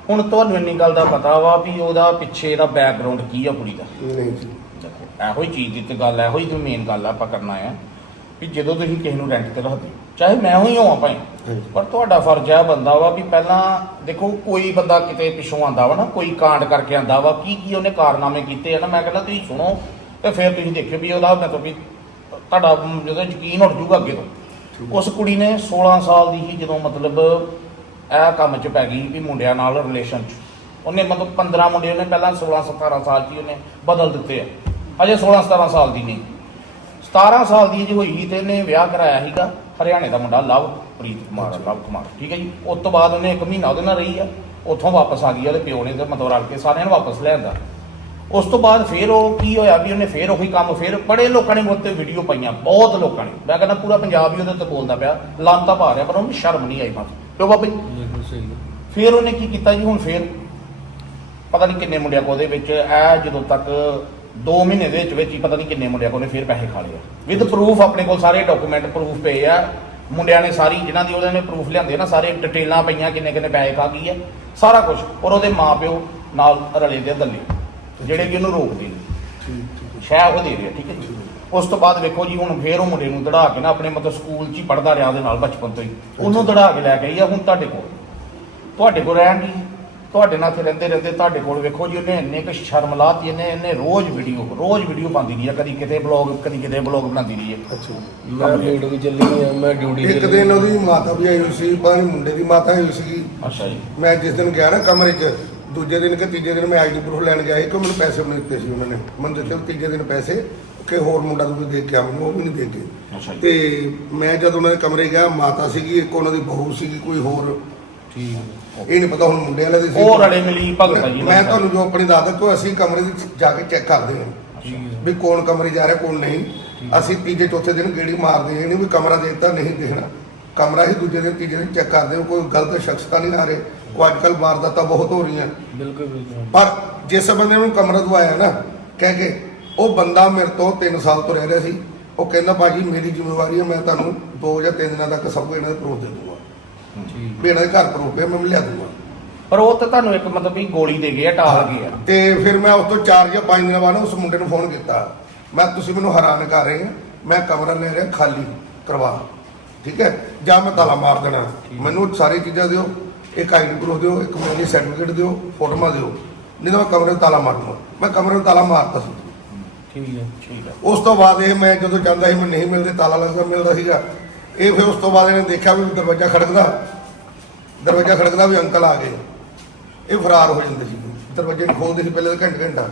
S1: ਹੁਣ ਤੁਹਾਨੂੰ ਇੰਨੀ ਗੱਲ ਦਾ ਪਤਾ ਵਾ ਵੀ ਉਹਦਾ ਪਿੱਛੇ ਦਾ ਬੈਕਗ੍ਰਾਉਂਡ ਕੀ ਆ ਕੁੜੀ ਦਾ?
S4: ਨਹੀਂ ਜੀ।
S1: ਦੇਖੋ ਇਹੋ ਹੀ ਚੀਜ਼ ਦੀ ਤੇ ਗੱਲ ਇਹੋ ਹੀ ਤੇ ਮੇਨ ਗੱਲ ਆ ਆਪਾਂ ਕਰਨਾ ਆ। ਵੀ ਜਦੋਂ ਤੁਸੀਂ ਕਿਸੇ ਨੂੰ ਰੈਂਟ ਤੇ ਰੱਖਦੇ ਹੋ, ਚਾਹੇ ਮੈਂ ਹੋਈ ਹਾਂ ਭਾਈ। ਪਰ ਤੁਹਾਡਾ ਫਰਜ਼ ਆ ਬੰਦਾ ਵਾ ਵੀ ਪਹਿਲਾਂ ਦੇਖੋ ਕੋਈ ਬੰਦਾ ਕਿਤੇ ਪਿੱਛੋਂ ਆਂਦਾ ਵਾ ਨਾ ਕੋਈ ਕਾਂਡ ਕਰਕੇ ਆਂਦਾ ਵਾ ਕੀ ਕੀ ਉਹਨੇ ਕਾਰਨਾਮੇ ਕੀਤੇ ਆ ਨਾ ਮੈਂ ਕਹਿੰਦਾ ਤੁਸੀਂ ਸੁਣੋ ਤੇ ਫਿਰ ਤੁਸੀਂ ਦੇਖਿਓ ਵੀ ਉਹਦਾ ਮਤਲਬ ਵੀ ਤੁਹਾਡਾ ਜਦੋਂ ਯਕੀਨ ਉੱਠ ਜੂਗਾ ਅੱਗੇ ਤੋਂ। ਉਸ ਕੁੜੀ ਨੇ 16 ਸਾਲ ਦੀ ਹੀ ਜਦੋਂ ਮਤਲਬ ਇਹ ਕੰਮ 'ਚ ਪੈ ਗਈ ਵੀ ਮੁੰਡਿਆਂ ਨਾਲ ਰਿਲੇਸ਼ਨ 'ਚ। ਉਹਨੇ ਮਤਲਬ 15 ਮੁੰਡੇ ਉਹਨੇ ਪਹਿਲਾਂ 16 17 ਸਾਲ 'ਚ ਹੀ ਉਹਨੇ ਬਦਲ ਦਿੱਤੇ ਆ। ਅਜੇ 16 17 ਸਾਲ ਦੀ ਨਹੀਂ। 17 ਸਾਲ ਦੀ ਜੀ ਹੋਈ ਤੇ ਇਹਨੇ ਵਿਆਹ ਕਰਾਇਆ ਸੀਗਾ। ਹਰਿਆਣੇ ਦਾ ਮੁੰਡਾ ਲਵਪ੍ਰੀਤ ਕੁਮਾਰ ਲਵ ਕੁਮਾਰ ਠੀਕ ਹੈ ਜੀ। ਉਸ ਤੋਂ ਬਾਅਦ ਉਹਨੇ ਇੱਕ ਮਹੀਨਾ ਉਹਦੇ ਨਾਲ ਰਹੀ ਆ। ਉੱਥੋਂ ਵਾਪਸ ਆ ਗਈ ਆ ਉਹਦੇ ਪਿਓ ਨੇ ਤੇ ਮਤਲਬ ਰਲ ਕੇ ਸਾਰਿਆਂ ਨੂੰ ਵਾਪਸ ਲਿਆਂਦਾ ਉਸ ਤੋਂ ਬਾਅਦ ਫਿਰ ਉਹ ਕੀ ਹੋਇਆ ਵੀ ਉਹਨੇ ਫਿਰ ਉਹੀ ਕੰਮ ਫਿਰ ਬੜੇ ਲੋਕਾਂ ਨੇ ਉਹਦੇ ਤੇ ਵੀਡੀਓ ਪਾਈਆਂ ਬਹੁਤ ਲੋਕਾਂ ਨੇ। ਮੈਂ ਕਹਿੰਦਾ ਪੂਰਾ ਪੰਜਾਬ ਹੀ ਉਹਦੇ ਉੱਤੇ ਬੋਲਦਾ ਪਿਆ ਲਾਂਤਾ ਪਾ ਰਿਹਾ ਪਰ ਉਹਨੂੰ ਸ਼ਰਮ ਨਹੀਂ ਆਈ ਮਤ ਕਿਉਂ ਬਾਬਾ ਜੀ। ਫਿਰ ਉਹਨੇ ਕੀ ਕੀਤਾ ਜੀ ਹੁਣ ਫਿਰ ਪਤਾ ਨਹੀਂ ਕਿੰਨੇ ਮੁੰਡਿਆਂ ਕੋਲ ਉਹਦੇ ਵਿੱਚ ਇਹ ਜਦੋਂ ਤੱਕ 2 ਮਹੀਨੇ ਦੇ ਵਿੱਚ ਵਿੱਚ ਹੀ ਪਤਾ ਨਹੀਂ ਕਿੰਨੇ ਮੁੰਡਿਆਂ ਕੋਲ ਉਹਨੇ ਫਿਰ ਪੈਸੇ ਖਾ ਲਏ ਵਿਦ ਪ੍ਰੂਫ ਆਪਣੇ ਕੋਲ ਸਾਰੇ ਡਾਕੂਮੈਂਟ ਪ੍ਰੂਫ ਪਏ ਆ। ਮੁੰਡਿਆਂ ਨੇ ਸਾਰੀ ਜਿਨ੍ਹਾਂ ਦੀ ਉਹਨਾਂ ਨੇ ਪ੍ਰੂਫ ਲਿਆਂਦੇ ਨਾ, ਸਾਰੇ ਡਿਟੇਲਾਂ ਪਈਆਂ, ਕਿੰਨੇ ਕਿੰਨੇ ਪੈਸੇ ਖਾ ਗਈ ਹੈ ਸਾਰਾ ਕੁਝ ਔਰ ਉਹਦੇ ਮਾਪਿਓ ਨਾਲ ਰਲੇ ਦੇ ਦੱਲੇ ਜਿਹੜੇ ਕਿ ਉਹਨੂੰ ਰੋਕਦੇ ਨੇ।
S4: ਠੀਕ
S1: ਸ਼ਾਇਦ ਉਹ ਦੇ ਰਿਹਾ, ਠੀਕ ਹੈ ਜੀ? ਉਸ ਤੋਂ ਬਾਅਦ ਵੇਖੋ ਜੀ, ਹੁਣ ਫੇਰ ਉਹ ਮੁੰਡੇ ਨੂੰ ਦੜਾ ਕੇ ਨਾ ਆਪਣੇ ਮਤਲਬ ਸਕੂਲ 'ਚ ਹੀ ਪੜਦਾ ਰਿਹਾ ਉਹਦੇ ਨਾਲ ਬਚਪਨ ਤੋਂ ਹੀ। ਉਹਨੂੰ ਦੜਾ ਕੇ ਲੈ ਕੇ ਆਈ ਆ ਹੁਣ ਤੁਹਾਡੇ ਕੋਲ। ਤੁਹਾਡੇ ਕੋਲ ਰਹਿਣ ਦੀ ਤੁਹਾਡੇ ਨਾਲ ਇੱਥੇ ਰਹਿੰਦੇ ਰਹਿੰਦੇ ਤੁਹਾਡੇ ਕੋਲ ਵੇਖੋ ਜੀ ਉਹਨੇ ਇੰਨੇ ਕੁ ਸ਼ਰਮ ਲਾਤੀ ਇਹਨੇ ਇਹਨੇ ਰੋਜ਼ ਵੀਡੀਓ ਰੋਜ਼ ਵੀਡੀਓ ਪਾਉਂਦੀ ਰਹੀ ਆ ਕਦੀ ਕਿਤੇ ਬਲੌਗ ਕਦੀ ਕਿਤੇ ਬਲੌਗ ਬਣਾਉਂਦੀ ਰਹੀ ਹੈ
S4: ਅੱਛਾ।
S2: ਮੈਂ ਡਿਊਟੀ ਚੱਲੀ ਆ ਮੈਂ ਡਿਊਟੀ
S4: ਇੱਕ ਦਿਨ ਉਹਦੀ ਮਾਤਾ ਵੀ ਆਈ ਹੋਈ ਸੀ ਨਹੀਂ ਮੁੰਡੇ ਦੀ ਮਾਤਾ ਆਈ ਹੋਈ ਸੀ
S1: ਅੱਛਾ ਜੀ।
S4: ਮੈਂ ਜਿਸ ਦਿਨ ਗਿਆ ਨਾ ਕਮਰੇ 'ਚ ਦੂਜੇ ਦਿਨ ਕਿ ਤੀਜੇ ਦਿਨ ਮੈਂ ਆਈਡੀ ਪ੍ਰੂਫ ਲੈਣ ਗਿਆ ਸੀ ਕਿ ਮੈਨੂੰ ਪੈਸੇ ਨਹੀਂ ਦਿੱਤੇ ਸੀ ਉਹਨਾਂ ਨੇ। ਮੈਨੂੰ ਦਿੱਤੇ ਤੀਜੇ ਦਿਨ ਪੈਸੇ ਕਿ ਹੋਰ ਮੁੰਡਾ ਤੂੰ ਦੇਖ ਕੇ ਆ ਮੈਨੂੰ ਉਹ ਵੀ ਨਹੀਂ ਦੇ ਕੇ।
S1: ਅੱਛਾ ਜੀ।
S4: ਤੇ ਮੈਂ ਜਦੋਂ ਉਹਨਾਂ ਦੇ ਕਮਰੇ ਗਿਆ ਮਾਤਾ ਸੀਗੀ ਇੱਕ ਉਹਨਾਂ ਦੀ ਬਹੂ ਸੀਗੀ ਕੋਈ ਹੋਰ।
S2: ਠੀਕ।
S4: ਇਹ ਨਹੀਂ ਪਤਾ ਹੁਣ ਮੁੰਡੇ ਵਾਲੇ ਦੀ ਸੀ।
S1: ਉਹ ਰਲੇ ਮਿਲੀ ਭਗਤ ਜੀ
S4: ਮੈਂ ਤੁਹਾਨੂੰ ਜੋ ਆਪਣੀ ਦਾਦਕ ਤੋਂ ਅਸੀਂ ਕਮਰੇ ਦੀ ਜਾ ਕੇ ਚੈੱਕ ਕਰਦੇ
S2: ਹਾਂ।
S4: ਵੀ ਕੌਣ ਕਮਰੇ ਜਾ ਰਿਹਾ ਕੌਣ ਨਹੀਂ। ਅਸੀਂ ਤੀਜੇ ਚੌਥੇ ਦਿਨ ਗੇੜੀ ਮਾਰਦੇ ਹਾਂ ਨਹੀਂ ਵੀ ਕਮਰਾ ਦੇਖਦਾ ਨਹੀਂ ਦਿਖਣਾ। ਕਮਰਾ ਹੀ ਦੂਜੇ ਦਿਨ ਤੀਜੇ ਦਿਨ ਚੈੱਕ ਕਰਦੇ ਹਾਂ ਕੋਈ ਗਲਤ ਸ਼ਖਸ ਤਾਂ ਨਹੀਂ ਆ ਰਹੇ। ਉਹ ਅੱਜ ਕੱਲ੍ਹ ਵਾਰਦਾਤਾਂ ਬਹੁਤ ਹੋ ਰਹੀਆਂ।
S2: ਬਿਲਕੁਲ ਬਿਲਕੁਲ।
S4: ਪਰ ਜਿਸ ਬੰਦੇ ਨੂੰ ਕਮਰਾ ਦਵਾਇਆ ਨਾ ਕਹਿ ਕੇ ਉਹ ਬੰਦਾ ਮੇਰੇ ਤੋਂ 3 ਸਾਲ ਤੋਂ ਰਹਿ ਰਿਹਾ ਸੀ। ਉਹ ਕਹਿੰਦਾ ਭਾਜੀ ਮੇਰੀ ਜ਼ਿੰਮੇਵਾਰੀ ਹੈ ਮੈਂ ਤੁਹਾਨੂੰ 2 ਜਾਂ 3 ਦਿਨਾਂ ਤੱਕ ਸਭ ਕੁਝ ਇਹਨਾਂ ਦੇ ਪ੍ਰੂਫ ਦੇ ਦੂੰਗਾ। ਵੀ ਇਹਨਾਂ ਦੇ ਘਰ ਪ੍ਰੂਫ ਹੈ ਮੈਂ ਲਿਆ ਦੂੰਗਾ।
S1: ਪਰ ਉਹ ਤਾਂ ਤੁਹਾਨੂੰ ਇੱਕ ਮਤਲਬ ਵੀ ਗੋਲੀ ਦੇ ਗਏ ਆ ਟਾਲ ਗਏ ਆ।
S4: ਤੇ ਫਿਰ ਮੈਂ ਉਸ ਤੋਂ 4 ਜਾਂ 5 ਦਿਨਾਂ ਬਾਅਦ ਉਸ ਮੁੰਡੇ ਨੂੰ ਫੋਨ ਕੀਤਾ। ਮੈਂ ਤੁਸੀਂ ਮੈਨੂੰ ਹੈਰਾਨ ਕਰ ਰਹੇ ਹੋ ਮੈਂ ਕਮਰਾ ਲੈ ਰਿਹਾ ਖਾਲੀ ਕਰਵਾ। ਠੀਕ ਹੈ? ਜਾਂ ਮੈਂ ਤਾਲਾ ਮਾਰ ਦੇਣਾ। ਮੈਨੂੰ ਸਾਰੀ ਚੀਜ਼ਾਂ ਦਿਓ ਇੱਕ ਆਈਡੀ ਪ੍ਰੂਫ ਦਿਓ ਇੱਕ ਮੇਰੀ ਸਰਟੀਫਿਕੇਟ ਦਿਓ ਫੋਟੋਆਂ ਦਿਓ। ਨਹੀਂ ਤਾਂ ਮੈਂ ਕਮਰੇ ਨੂੰ ਤਾਲਾ ਮਾਰ ਦੂੰਗਾ। ਮੈਂ ਕਮਰੇ ਨੂੰ ਤਾਲਾ ਮਾਰਤਾ ਸੀ।
S2: ਠੀਕ ਹੈ
S1: ਠੀਕ ਹੈ।
S4: ਉਸ ਤੋਂ ਬਾਅਦ ਇਹ ਮੈਂ ਜਦੋਂ ਜਾਂਦਾ ਸੀ ਮੈਂ ਨਹੀਂ ਮਿਲਦੇ ਤਾਲਾ ਲੱਗਦਾ ਮਿਲਦਾ ਸੀਗਾ। ਇਹ ਫਿਰ ਉਸ ਤੋਂ ਬਾਅਦ ਇਹਨੇ ਦੇਖਿਆ ਵੀ ਦਰਵਾਜ਼ਾ ਖੜਕਦਾ। ਦਰਵਾਜ਼ਾ ਖੜਕਦਾ ਵੀ ਅੰਕਲ ਆ ਗਏ। ਇਹ ਫਰਾਰ ਹੋ ਜਾਂਦੇ ਸੀ। ਦਰਵਾਜ਼ੇ ਨੂੰ ਖੋਲਦੇ ਸੀ ਪਹਿਲੇ ਤਾਂ ਘੰਟਾ ਘੰਟਾ।